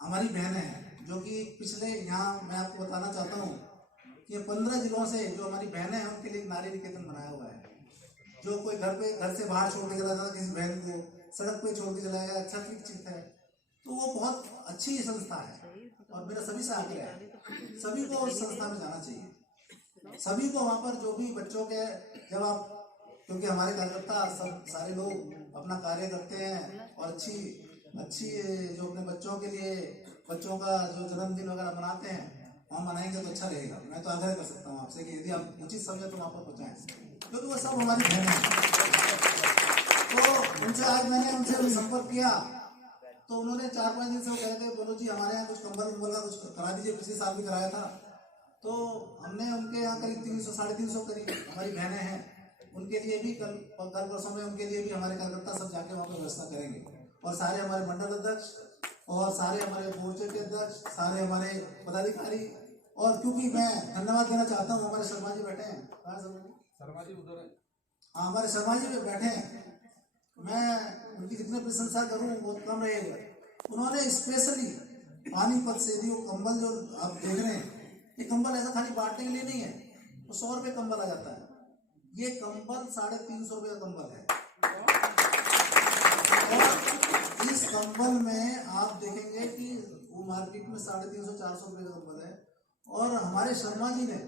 हमारी बहनें हैं जो कि पिछले, यहाँ मैं आपको बताना चाहता हूँ कि 15 जिलों से जो हमारी बहनें हैं उनके लिए नारी निकेतन बनाया हुआ है। जो कोई घर से बाहर छोड़ के चला जाता, किसी बहन को सड़क पे छोड़ के चला गया, अच्छा शिक्षित है, तो वो बहुत अच्छी संस्था है। और मेरा सभी से आग्रह है सभी को उस संस्था में जाना चाहिए, सभी को वहाँ पर जो भी बच्चों के, जब आप, क्योंकि हमारे कार्यकर्ता सब सारे लोग अपना कार्य करते हैं और अच्छी जो अपने बच्चों के लिए, बच्चों का जो जन्मदिन वगैरह मनाते हैं वहाँ मनाएंगे तो अच्छा रहेगा। मैं तो आग्रह कर सकता हूँ आपसे कि यदि आप उचित समझे तो वहाँ पर पहुँचाएं, क्योंकि वो सब हमारी बहनें हैं। तो उनसे आज मैंने उनसे संपर्क किया, तो उन्होंने 4-5 दिन से वो कह रहे थे बोलो जी हमारे यहाँ कुछ कंबल का कुछ करा दीजिए, पिछले साल भी कराया था। तो हमने उनके यहाँ करीब 300-350 करीब हमारी बहनें हैं, उनके लिए भी कल परसों में उनके लिए भी हमारे कार्यकर्ता सब जाके वहाँ पर व्यवस्था करेंगे। और सारे हमारे मंडल अध्यक्ष और सारे हमारे मोर्चे के अध्यक्ष, सारे हमारे पदाधिकारी, और क्योंकि मैं धन्यवाद देना चाहता हूँ, हमारे शर्मा जी बैठे हैं, शर्मा जी उधर है, हाँ हमारे शर्मा जी बैठे हैं, मैं उनकी जितने प्रशंसा करूँ बहुत कम रहेगा। उन्होंने स्पेशली पानीपत से यदि वो कंबल जो आप देख रहे हैं, ये कंबल ऐसा खाली बांटने के लिए नहीं है, तो 100 रुपये कंबल आ जाता है, ये कंबल 350 रुपये का कंबल है। और इस कंबल में आप देखेंगे कि वो मार्केट में 350-400 रुपये का कंबल है, और हमारे शर्मा जी ने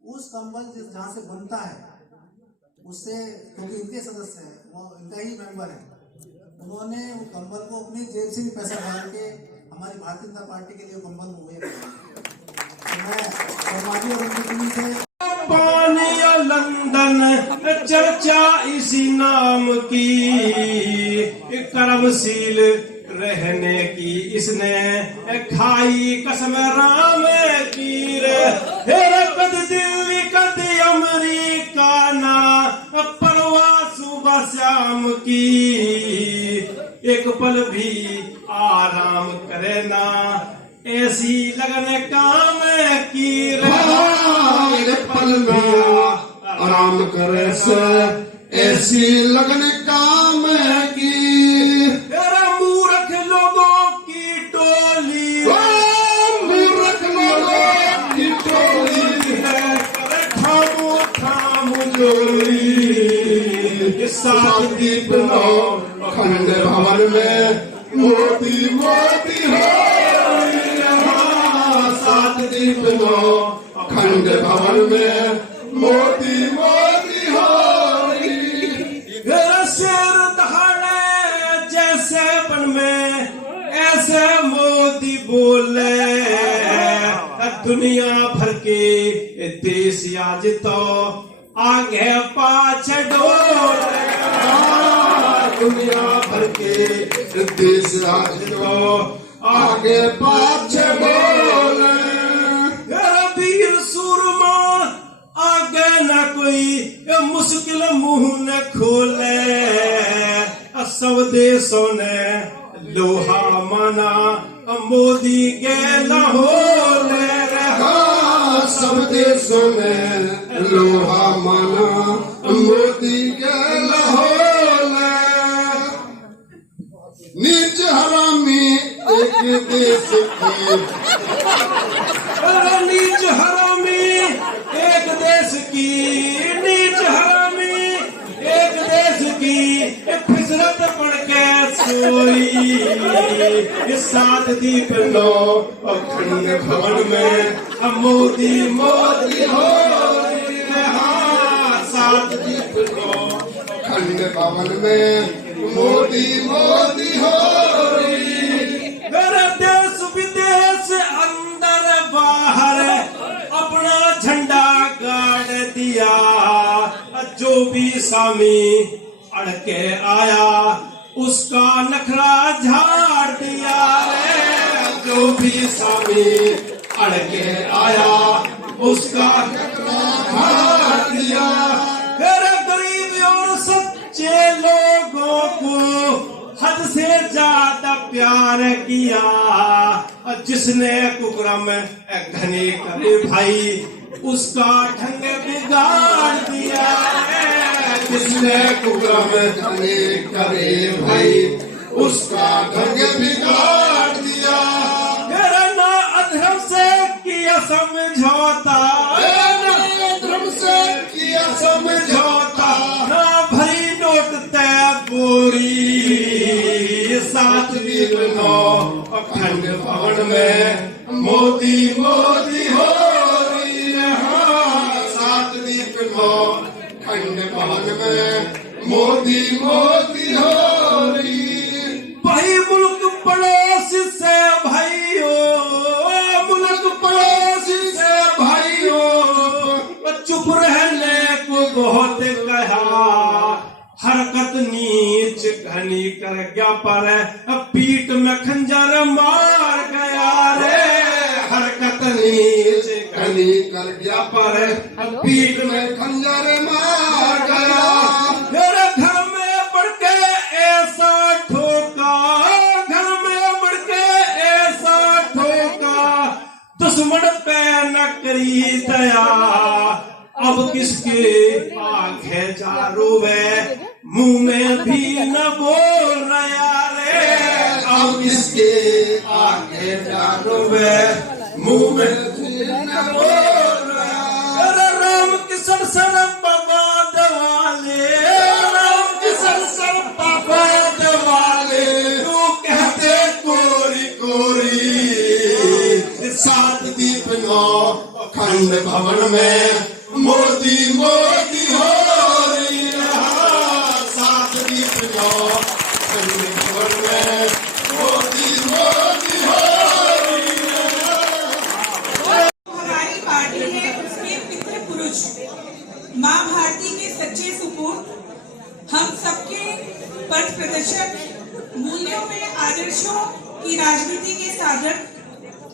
उस कंबल जहाँ से बनता है उससे, क्योंकि इनके सदस्य हैं, वो इनका ही मेंबर है, उन्होंने वो कंबल को अपनी जेब से भी पैसा डाल के हमारी भारतीय जनता पार्टी के लिए कंबल मुहैया कराया। मैं शर्मा जी और उनकी टीम से पानिया लंदन चर्चा इसी नाम की, कर्मशील रहने की इसने खाई कसम राम की रे। कद दिल्ली कद अमरीका ना परवाह सुबह शाम की, एक पल भी आराम करे ना ऐसी लगन काम की रे। पल में आराम करे से ऐसी लगन काम की। मूर्ख लोगों की टोली, मूर्ख लोगों की टोली है ठामो ठाम डोली। सात दीप लो खंड भवन में मोती मोती हो, सात दीप लो खंड भवन में मोती मोती हो। शेर दहाड़े जैसे बन में ऐसे मोदी बोले। दुनिया भर के देश आज तो आगे पाछे डोले, दुनिया भर के देश राज्यों आगे पाछे बोले, वीर सूरमा आगे न कोई मुश्किल मुंह न खोले, सब देशों ने लोहा माना मोदी के लाहौर, सब देशों ने लोहा माना मोदी के लाहौर, नीच हरामी एक देश की, नीच हरामी एक देश की, नीच हरामी एक देश की, फिसरत पड़ के सोई, सात दीप लो अखंड भवन में मोदी मोदी हो, सात दीप लो खंड भवन में मोदी मोदी हो, मेरे देश विदेश अंदर बाहर अपना झंडा गाड़ दिया, जो भी सामी अड़के आया उसका नखरा झाड़ दिया रे, जो भी सामी अड़के आया उसका नखरा झाड़ दिया, मेरे गरीब और सच्चे लोगों को हद से ज्यादा प्यार किया, जिसने कुकरम घने करे भाई उसका ढंग बिगाड़ दिया, जिसने कुकरम घने करे भाई उसका ढंग बिगाड़ दिया, मेरा ना अधर्म से किया समझौता, धर्म से किया समझौता, ना भरी नोट तय बोरी, सात दीप नो अखंड भवन में मोदी मोदी हो रही है, सात दीप नो खंड भवन में मोदी मोदी हो रही, भाई मुल्क पड़ोस से भाइयों, मुल्क पड़ोस से भाइयों, चुप रहने को बहुत कहा, हरकत नीच घनी कर गया पर पीठ में खंजर मार गया रे, हरकत नीच घनी कर गया पर पीठ में खंजर मार गया, मेरे घर में बढ़ के ऐसा ठोका, घर में बढ़ के ऐसा ठोका, दुश्मन पे न करी दया, अब किसके आगे जा रोवे, मुंह में भी न बोल रहा रे, अब किसके आगे जा रोवे, मुंह में भी न बोल रहा, राम किशन सर बबाद वाले, राम किशन सर बबाद वाले, तू कहते कोरी कोरी, सात दीप नो खंड भवन में मोदी मोदी हो रही रहा, सात दीप नो खंड भवन में मोदी मोदी हो रही रहा। हमारी पार्टी है उसके पितृ पुरुष माँ भारती के सच्चे सुपूत, हम सबके पथ प्रदर्शक, मूल्यों में आदर्शों की राजनीति के साधक,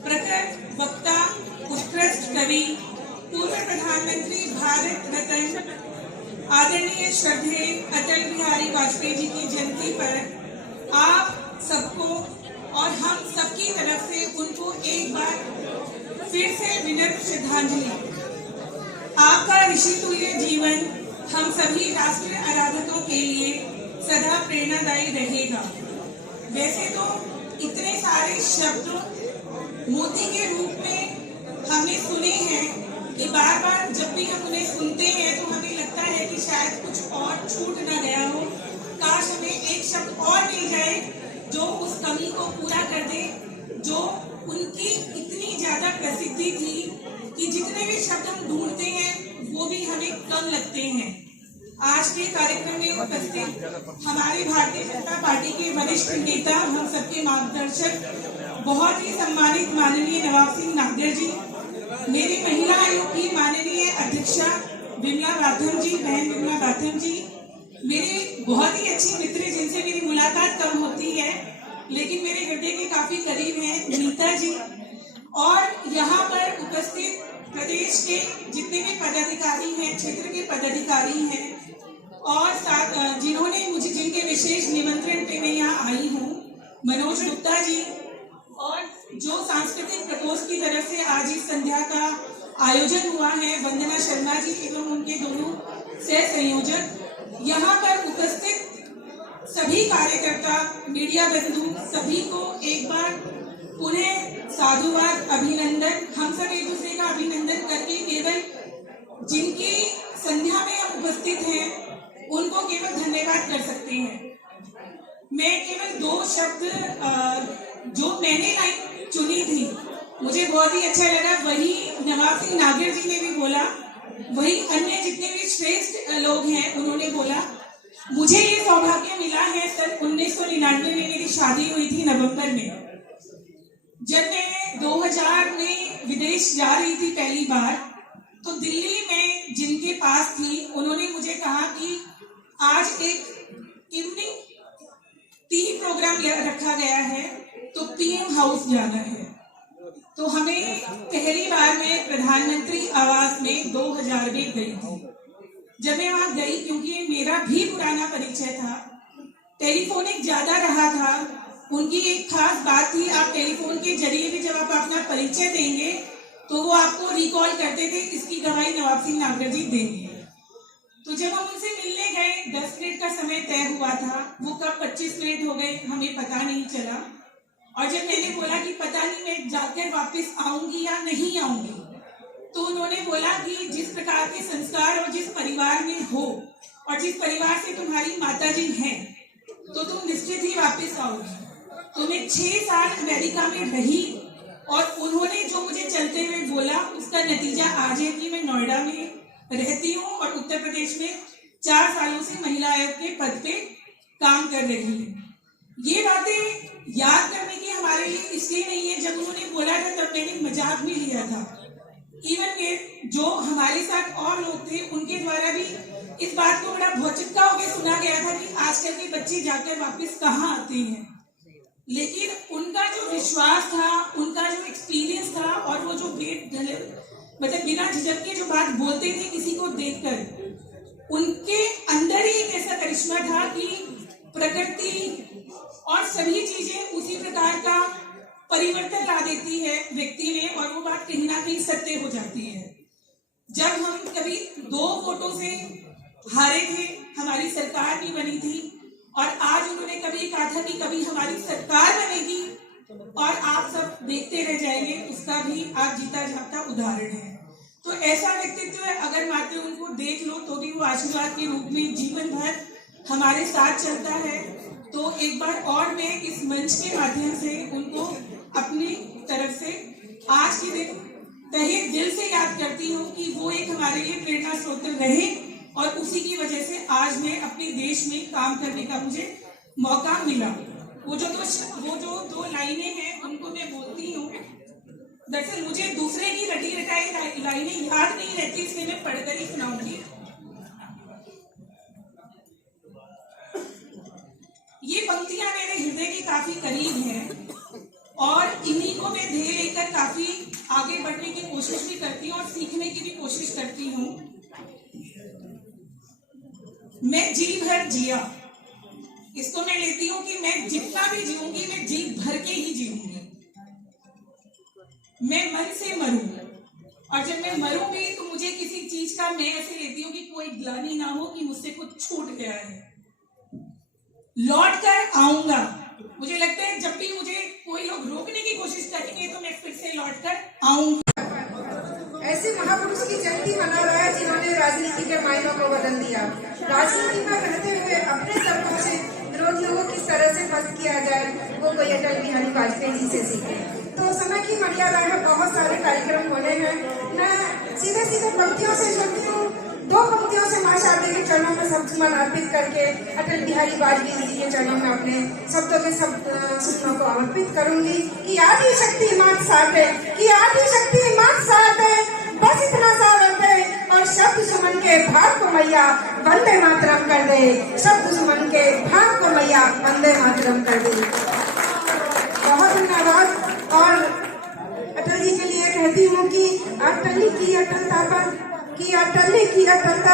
प्रखर वक्ता, उत्कृष्ट कवि, पूर्व प्रधानमंत्री भारत रत्न आदरणीय श्रद्धेय अटल बिहारी वाजपेयी जी की जयंती पर आप सबको और हम सबकी तरफ से उनको एक बार फिर से विनम्र श्रद्धांजलि। आपका ऋषि तुल्य जीवन हम सभी राष्ट्र आराधकों के लिए सदा प्रेरणादायी रहेगा। वैसे तो इतने सारे शब्द मोदी के रूप में हमने सुने हैं कि बार बार जब भी हम उन्हें सुनते हैं तो हमें लगता है कि शायद कुछ और छूट न गया हो, काश हमें एक शब्द और मिल जाए जो उस कमी को पूरा कर दे, जो उनकी इतनी ज्यादा प्रसिद्धि थी कि जितने भी शब्द हम ढूंढते हैं वो भी हमें कम लगते हैं। आज के कार्यक्रम में उपस्थित हमारे भारतीय जनता पार्टी के वरिष्ठ नेता, हम सबके मार्गदर्शक, बहुत ही सम्मानित माननीय नवाब सिंह नागदेव जी, मेरी महिला आयोग की माननीय अध्यक्षा विमला बाथम जी, बहन विमला बाथम जी मेरी बहुत ही अच्छी मित्र है, जिनसे मेरी मुलाकात कम होती है लेकिन मेरे हृदय के काफी करीब हैं, नीता जी। और यहाँ पर उपस्थित प्रदेश के जितने भी पदाधिकारी हैं, क्षेत्र के पदाधिकारी हैं और साथ जिन्होंने मुझे, जिनके विशेष निमंत्रण पे मैं यहाँ आई हूँ, मनोज गुप्ता जी, और जो सांस्कृतिक प्रकोष्ठ की तरफ से आज इस संध्या का आयोजन हुआ है, वंदना शर्मा जी एवं उनके दोनों सह संयोजक, यहाँ पर उपस्थित सभी कार्यकर्ता, मीडिया बंधु, सभी को एक बार पुनः साधुवाद, अभिनंदन। हम सब एक दूसरे का अभिनंदन करके केवल जिनकी संध्या में हम उपस्थित हैं उनको केवल धन्यवाद कर सकते हैं। मैं केवल 2 शब्द जो मैंने लाइन चुनी थी, मुझे बहुत ही अच्छा लगा, वही नवाब सिंह नागर जी ने भी बोला, वही अन्य जितने भी श्रेष्ठ लोग हैं उन्होंने बोला। मुझे ये सौभाग्य मिला है, सन 1999 में मेरी शादी हुई थी नवंबर में। जब मैं 2000 में विदेश जा रही थी पहली बार, तो दिल्ली में जिनके पास थी उन्होंने मुझे कहा कि आज एक इवनिंग टी प्रोग्राम रखा गया है तो पीएम हाउस जाना है। तो हमें पहली बार मैं प्रधानमंत्री आवास में 2000 में गई थी। जब मैं वहां गई, क्योंकि मेरा भी पुराना परिचय था, टेलीफोनिक ज्यादा रहा था, उनकी एक खास बात थी, आप टेलीफोन के जरिए भी जब आप अपना परिचय देंगे तो वो आपको रिकॉल करते थे, इसकी गवाही नवाब सिंह नागर जी देंगे। तो जब हम उनसे मिलने गए, 10 मिनट का समय तय हुआ था, वो कब 25 मिनट हो गए हमें पता नहीं चला। और जब मैंने बोला कि पता नहीं मैं जाकर वापस आऊंगी या नहीं आऊंगी, तो उन्होंने बोला कि जिस प्रकार के संस्कार और जिस परिवार में हो और जिस परिवार से तुम्हारी माताजी हैं, तो तुम निश्चित ही वापस आओगी। तो मैं 6 साल अमेरिका में रही और उन्होंने जो मुझे चलते हुए बोला, उसका नतीजा आज है कि मैं नोएडा में रहती हूँ और उत्तर प्रदेश में 4 सालों से महिला आयोग के पद पे काम कर रही हूँ। ये बातें याद करने की हमारे लिए इसलिए नहीं है, जब उन्होंने बोला था तब मैंने मजाक भी लिया था। इवन जो हमारे साथ और लोग थे उनके द्वारा भी इस बात को बड़ा भौचक्का होकर सुना गया था कि आजकल के बच्चे जाकर वापस कहाँ आते हैं। लेकिन उनका जो विश्वास था, उनका जो एक्सपीरियंस था और वो जो मतलब बिना झिझक के जो बात बोलते थे किसी को देखकर, उनके अंदर ही एक ऐसा करिश्मा था कि प्रकृति और सभी चीजें उसी प्रकार का परिवर्तन ला देती है व्यक्ति में, और वो बात कहीं ना कहीं सत्य हो जाती है। जब हम कभी 2 वोटों से हारे थे, हमारी सरकार नहीं बनी थी, और आज उन्होंने कभी कहा था कि कभी हमारी सरकार बनेगी और आप सब देखते रह जाएंगे, उसका भी आज जीता जाता उदाहरण है। तो ऐसा व्यक्तित्व अगर मात्र उनको देख लो तो भी वो आशीर्वाद के रूप में जीवन भर हमारे साथ चलता है। तो एक बार और मैं इस मंच के माध्यम से उनको अपनी तरफ से आज के दिन तहे दिल से याद करती हूँ कि वो एक हमारे लिए प्रेरणा स्रोत रहे, और उसी की वजह से आज मैं अपने देश में काम करने का मुझे मौका मिला। वो जो 2 लाइनें हैं उनको मैं बोलती हूँ। दरअसल मुझे दूसरे की रटी रटाई लाइनें याद नहीं रहती, इसलिए मैं पढ़कर ही सुनाऊंगी। ये पंक्तियां मेरे हृदय के काफी करीब हैं और इन्हीं को मैं ध्येय लेकर काफी आगे बढ़ने की कोशिश भी करती हूँ और सीखने की भी कोशिश करती हूँ। मैं जी भर जिया, इसको मैं लेती हूँ कि मैं जितना भी जीऊंगी मैं जी भर के ही जीऊंगी। मैं मन से मरूं, और जब मैं मरूंगी तो मुझे किसी चीज का मैं ऐसे लेती हूँ कि कोई ग्लानि ना हो कि मुझसे कुछ छूट गया है। लौट कर आऊंगा, मुझे लगता है जब भी मुझे कोई लोग रोकने की कोशिश करेंगे तो मैं फिर से लौट कर आऊंगी। ऐसे महापुरुष की जयंती मना रहा है जिन्होंने राजनीति के मायनों को बदल दिया। राजनीति में रहते हुए अपने सबकों से विरोधियों को किस तरह से पस्त किया जाए वो कोई अटल बिहारी वाजपेयी जी से सीखे। तो समय की मर्यादा है, बहुत सारे कार्यक्रम होने हैं। मैं सीधे पंक्तियों से चलती हूँ। 2 पंक्तियों से मां शारदा के चरणों में शब्द अर्पित करके अटल बिहारी वाजपेयी जी के चरणों में अपने शब्दों के सुखनों को अर्पित करूंगी कि आदि शक्ति मात साथ है, कि आदि शक्ति मात साथ है, बस इतना सा है और शब्द सुमन के भाग को मैया वंदे मातरम कर दे, सब दुश्मन के भाग को मैया वंदे मातरम कर दे। बहुत धन्यवाद। और अटल जी के लिए कहती हूँ कि अटल की अटलता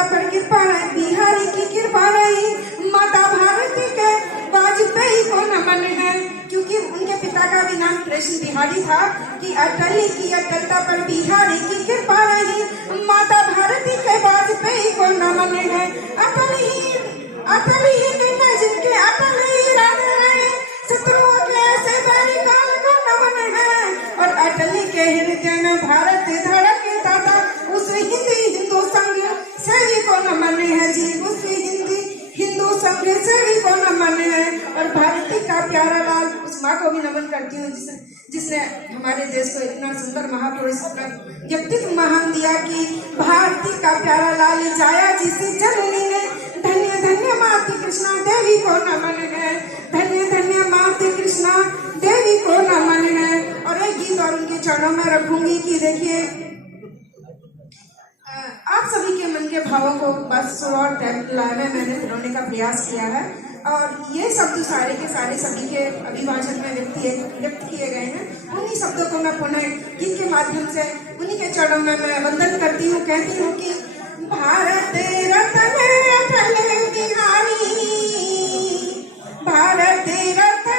पर कृपा है, बिहारी की कृपा रही, माता भारती के वाजपेयी को नमन है, क्योंकि उनके पिता का भी नाम कृष्ण बिहारी था। कि अटल की अटलता पर बिहारी की कृपा रही, माता भारती के वाजपेयी को नमन है। अटल ही निर्णय जिनके अटल ही इरादे रहे, शत्रुओं के ऐसे बैरी काल को नमन है। और अटल के हृदय में भारत धड़कता था, उस हिंदू संघ सेवी को नमन है जी, उस हिंदू संघ सेवी को नमन है। और भारती का प्यारा लाल, उस माँ को भी नमन करती हूँ जिसने हमारे देश को इतना सुंदर महापुरुष का व्यक्तित्व महान दिया। कि भारती का प्यारा लाल जाया जिसे जननी ने, धन्य धन्य माता कृष्णा देवी को नमन है, धन्य धन्य माता कृष्णा देवी को नमन है। और एक गीत और उनके चरणों में रखूंगी कि देखिए, आप सभी के मन के भावों को बस और लय में मैंने पिरोने का प्रयास किया है। और ये शब्द सारे के सारे सभी के अभिभाषण में व्यक्त किए गए हैं। उन्हीं शब्दों को मैं पुनः गीत के माध्यम से उन्हीं के चरणों में मैं वंदन करती हूँ। कहती हूँ कि भारत रत्न अटल बिहारी, भारत रत्न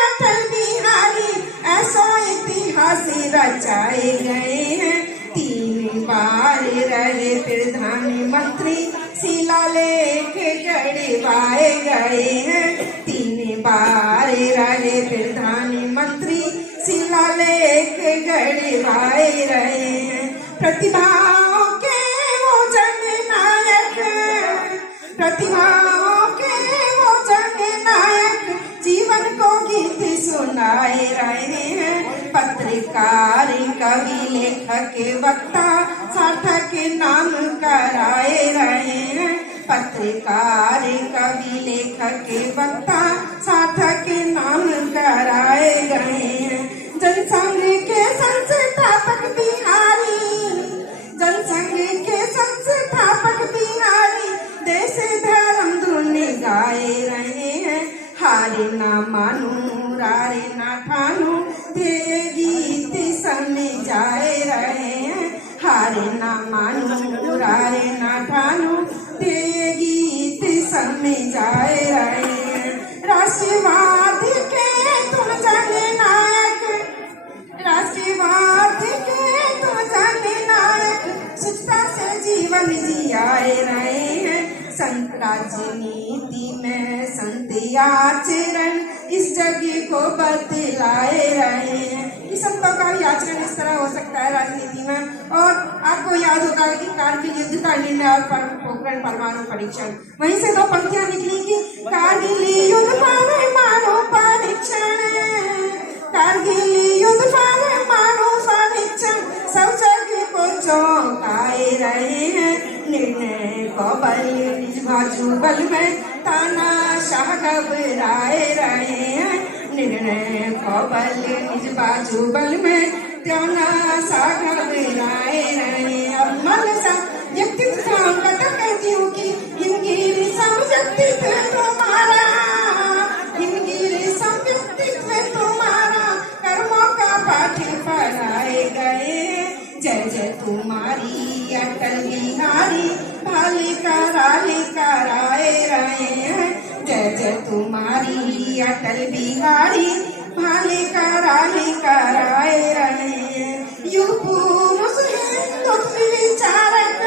अटल बिहारी, ऐसा इतिहास रचाए गए हैं। 3 बार रहे प्रधानमंत्री, शिलालेख गढ़वाए गए हैं। 3 बार रहे प्रधानमंत्री, शिलालेख गढ़वाए रहे हैं। प्रतिभाओं के वो जननायक, प्रतिभाओं के वो जननायक, जीवन को गीत सुनाए रहे हैं। पत्रकार कवि लेखक वक्ता सार्थक नाम कराए रहे हैं। पत्रकार कवि लेखक वक्ता सार्थक नाम कराए गए हैं। जनसंघ के संस्थापक बिहारी, जनसंघ के संस्थापक बिहारी, देश धर्म धुन गाए रहे हैं। हारे ना मानू रारे ना ठानू, ध्येय गीत समझाए रहे हैं। हारे ना मानू रारे ना ठानू, ध्येय गीत समझाए रहे हैं। राष्ट्रवाद के तुम जननायक, राष्ट्रवाद के तुम जननायक, सुचता से जीवन जियाए रहे हैं। संत राजनीति में संत आचरण इस जगह को बतलाए रहे हैं। कि संतों का भी आचरण इस तरह हो सकता है राजनीति में। और आपको याद होगा कि कारगिल युद्ध का निर्णय और पोखरण परमाणु परीक्षण, वहीं से 2 पंक्तियां निकली कि कारगिल युद्ध परमाणु परीक्षण, कारगिल युद्ध परमाणु परीक्षण, सब जगह को चौंकाए रहे हैं। निर्णय को बल निज बाजू बल में, तानाशाह घबराए रहे हैं। निर्णय को बल निज बाजू बल में, तानाशाह घबराए रहे हैं। अब मन सा व्यक्तित्व का उनका तो कहती हूँ कि हिमगिरी सम व्यक्तित्व तुम्हारा, हिमगिरी सम व्यक्तित्व तुम्हारा, कर्मों का पाठ पढ़ाए गए। जय जय तुम्हारी अटल बिहारी, भाले कराए रहे हैं। जय जय तुम्हारी अटल बिहारी, भाले कराए रहे हैं। युग पुरुष हिंदुत्व विचारक,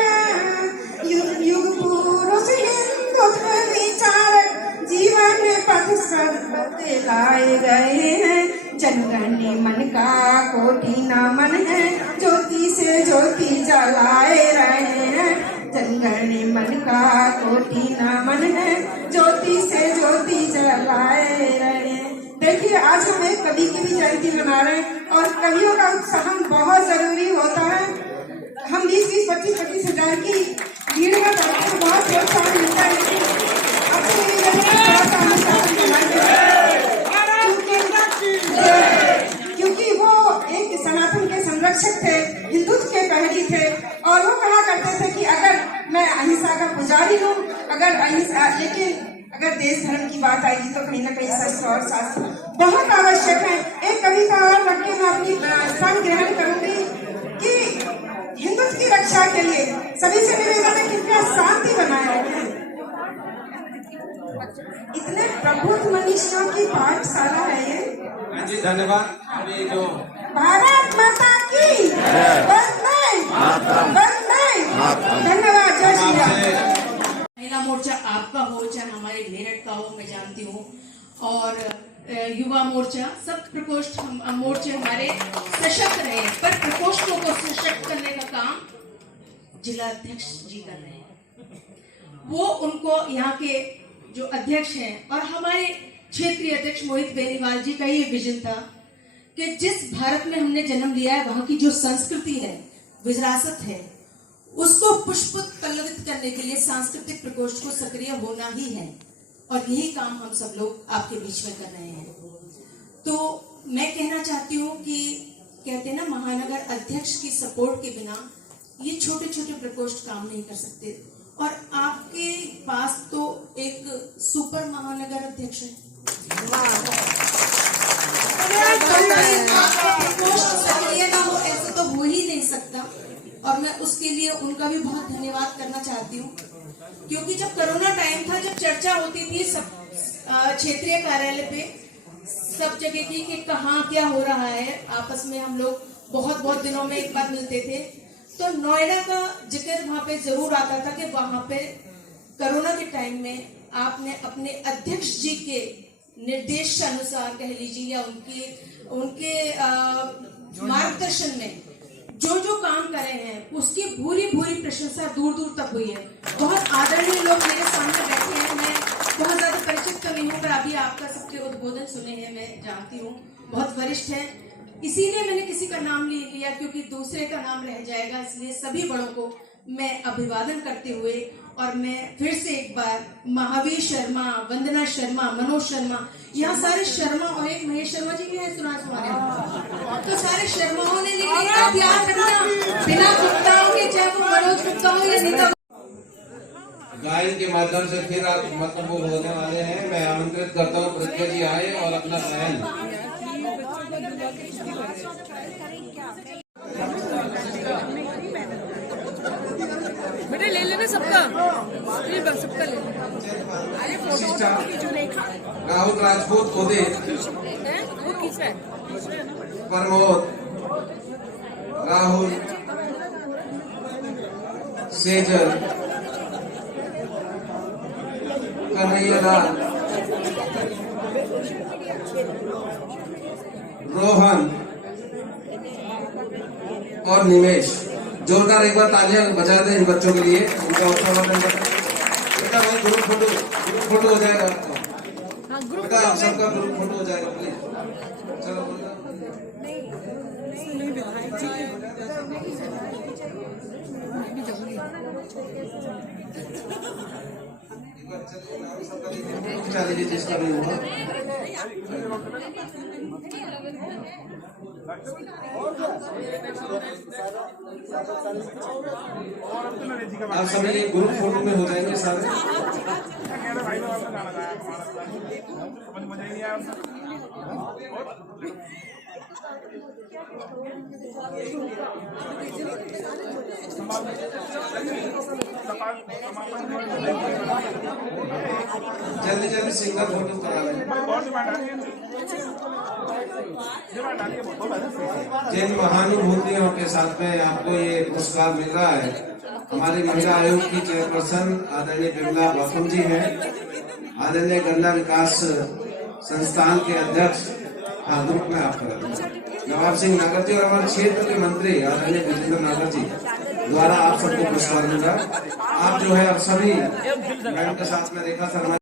युग पुरुष हिंदुत्व विचारक, जीवन पथ सब बतलाए गए हैं। जनगण मन का कोटि नमन है, ज्योति से ज्योति जलाए रहे हैं। जनगण मन का कोटि नमन है, ज्योति से ज्योति जलाए रहे हैं। देखिए, आज हम एक कवि की भी जयंती मना रहे हैं और कवियों का उत्साहन बहुत जरूरी होता है। हम 20-20, 25-25 हजार की भीड़ में बैठते हैं, बहुत प्रोत्साहन मिलता है। लेकिन क्योंकि वो एक सनातन के संरक्षक थे, हिंदुत्व के प्रहरी थे और वो कहा करते थे कि अगर मैं अहिंसा का पुजारी हूँ। अगर अहिंसा, लेकिन अगर देश धर्म की बात आएगी तो कहीं ना कहीं शस्त्र और शास्त्र बहुत आवश्यक है। एक कविता और रख के मैं अपनी स्थान ग्रहण करूंगी कि हिंदुत्व की रक्षा के लिए सभी से निवेदन है, कृपया शांति बनाए रखें। इतने प्रबुद्ध मनुष्यों की पाठशाला है ये। जी धन्यवाद। अभी जो भारत माता की वंदे धन्यवाद। जय श्री राम। महिला मोर्चा आपका हो चाहे हमारे मेरठ का हो, मैं जानती हूँ, और युवा मोर्चा, सब प्रकोष्ठ मोर्चे हमारे सशक्त रहे, पर प्रकोष्ठों को सशक्त करने का काम जिलाध्यक्ष जी कर रहे हैं। वो उनको यहाँ के जो अध्यक्ष हैं और हमारे क्षेत्रीय अध्यक्ष मोहित बेनीवाल जी का ये विजन था कि जिस भारत में हमने जन्म लिया है, वहाँ की जो संस्कृति है, विरासत है, उसको पुष्प पल्लवित करने के लिए सांस्कृतिक प्रकोष्ठ को सक्रिय होना ही है, और यही काम हम सब लोग आपके बीच में कर रहे हैं। तो मैं कहना चाहती हूँ कि कहते हैं ना, महानगर अध्यक्ष की सपोर्ट के बिना ये छोटे छोटे प्रकोष्ठ काम नहीं कर सकते, और आपके पास तो एक सुपर महानगर अध्यक्ष है। प्रकोष्ठ सक्रिय ना हो ऐसे तो हो ही नहीं सकता, और मैं उसके लिए उनका भी बहुत धन्यवाद करना चाहती हूँ, क्योंकि जब कोरोना टाइम था, जब चर्चा होती थी सब क्षेत्रीय कार्यालय पे सब जगह की कि कहाँ क्या हो रहा है, आपस में हम लोग बहुत बहुत दिनों में एक बार मिलते थे, तो नोएडा का जिक्र वहाँ पे जरूर आता था कि वहाँ पे कोरोना के टाइम में आपने अपने अध्यक्ष जी के निर्देश अनुसार कह लीजिए या उनके मार्गदर्शन में जो जो काम करे हैं, उसकी भूरी भूरी प्रशंसा दूर दूर तक हुई है। बहुत आदरणीय लोग मेरे सामने बैठे हैं, मैं बहुत ज्यादा परिचित तो नहीं हूँ, पर अभी आपका सबके उद्बोधन सुने हैं, मैं जानती हूँ, बहुत वरिष्ठ है, इसीलिए मैंने किसी का नाम नहीं लिया क्योंकि दूसरे का नाम रह जाएगा, इसलिए सभी बड़ों को मैं अभिवादन करते हुए, और मैं फिर से एक बार महावीर शर्मा, वंदना शर्मा, मनोज शर्मा, यहाँ सारे शर्मा, और एक महेश शर्मा जी भी है, सुना तो सारे शर्माओं ने लिखा, ध्यान रखना बिना गुप्ताओं के, चाहे वो मनोज गुप्ता हो या नीता। गायन के माध्यम से फिर आप मतलब वो होने वाले हैं। मैं आमंत्रित करता हूँ प्रज्ञा जी आए और अपना गायन। बेटे ले लेना सबका, सबका ले राहुल राजपूत उदित, प्रमोद, राहुल, सेजल, कन्हैयालाल, रोहन और निमेश। जोरदार एक बार तालियां बजा दें इन बच्चों के लिए, उनका उत्साह बेटा भाई ग्रुप फोटो हो जाएगा, बेटा आप सबका ग्रुप फोटो हो जाएगा प्लीज। चलो चलिए जिसका भी हुआ। आप सभी एक ग्रुप फोटो में हो जाएंगे सारे। जल्दी जल्दी सिंगल फोटो करा लें। जिन महानुभूतियों के साथ में आपको ये पुरस्कार मिल रहा है, हमारी महिला आयोग की चेयरपर्सन आदरणीय बिमला बापुम जी हैं, आदरणीय गन्ना विकास संस्थान के अध्यक्ष, हाँ ग्रुप में आप नवाब सिंह नागर जी, और हमारे क्षेत्र के मंत्री आदरणीय विजेंद्र नागर जी द्वारा आप सबको पुरस्कार मिला। आप जो है आप सभी मैम के साथ में रेखा शर्मा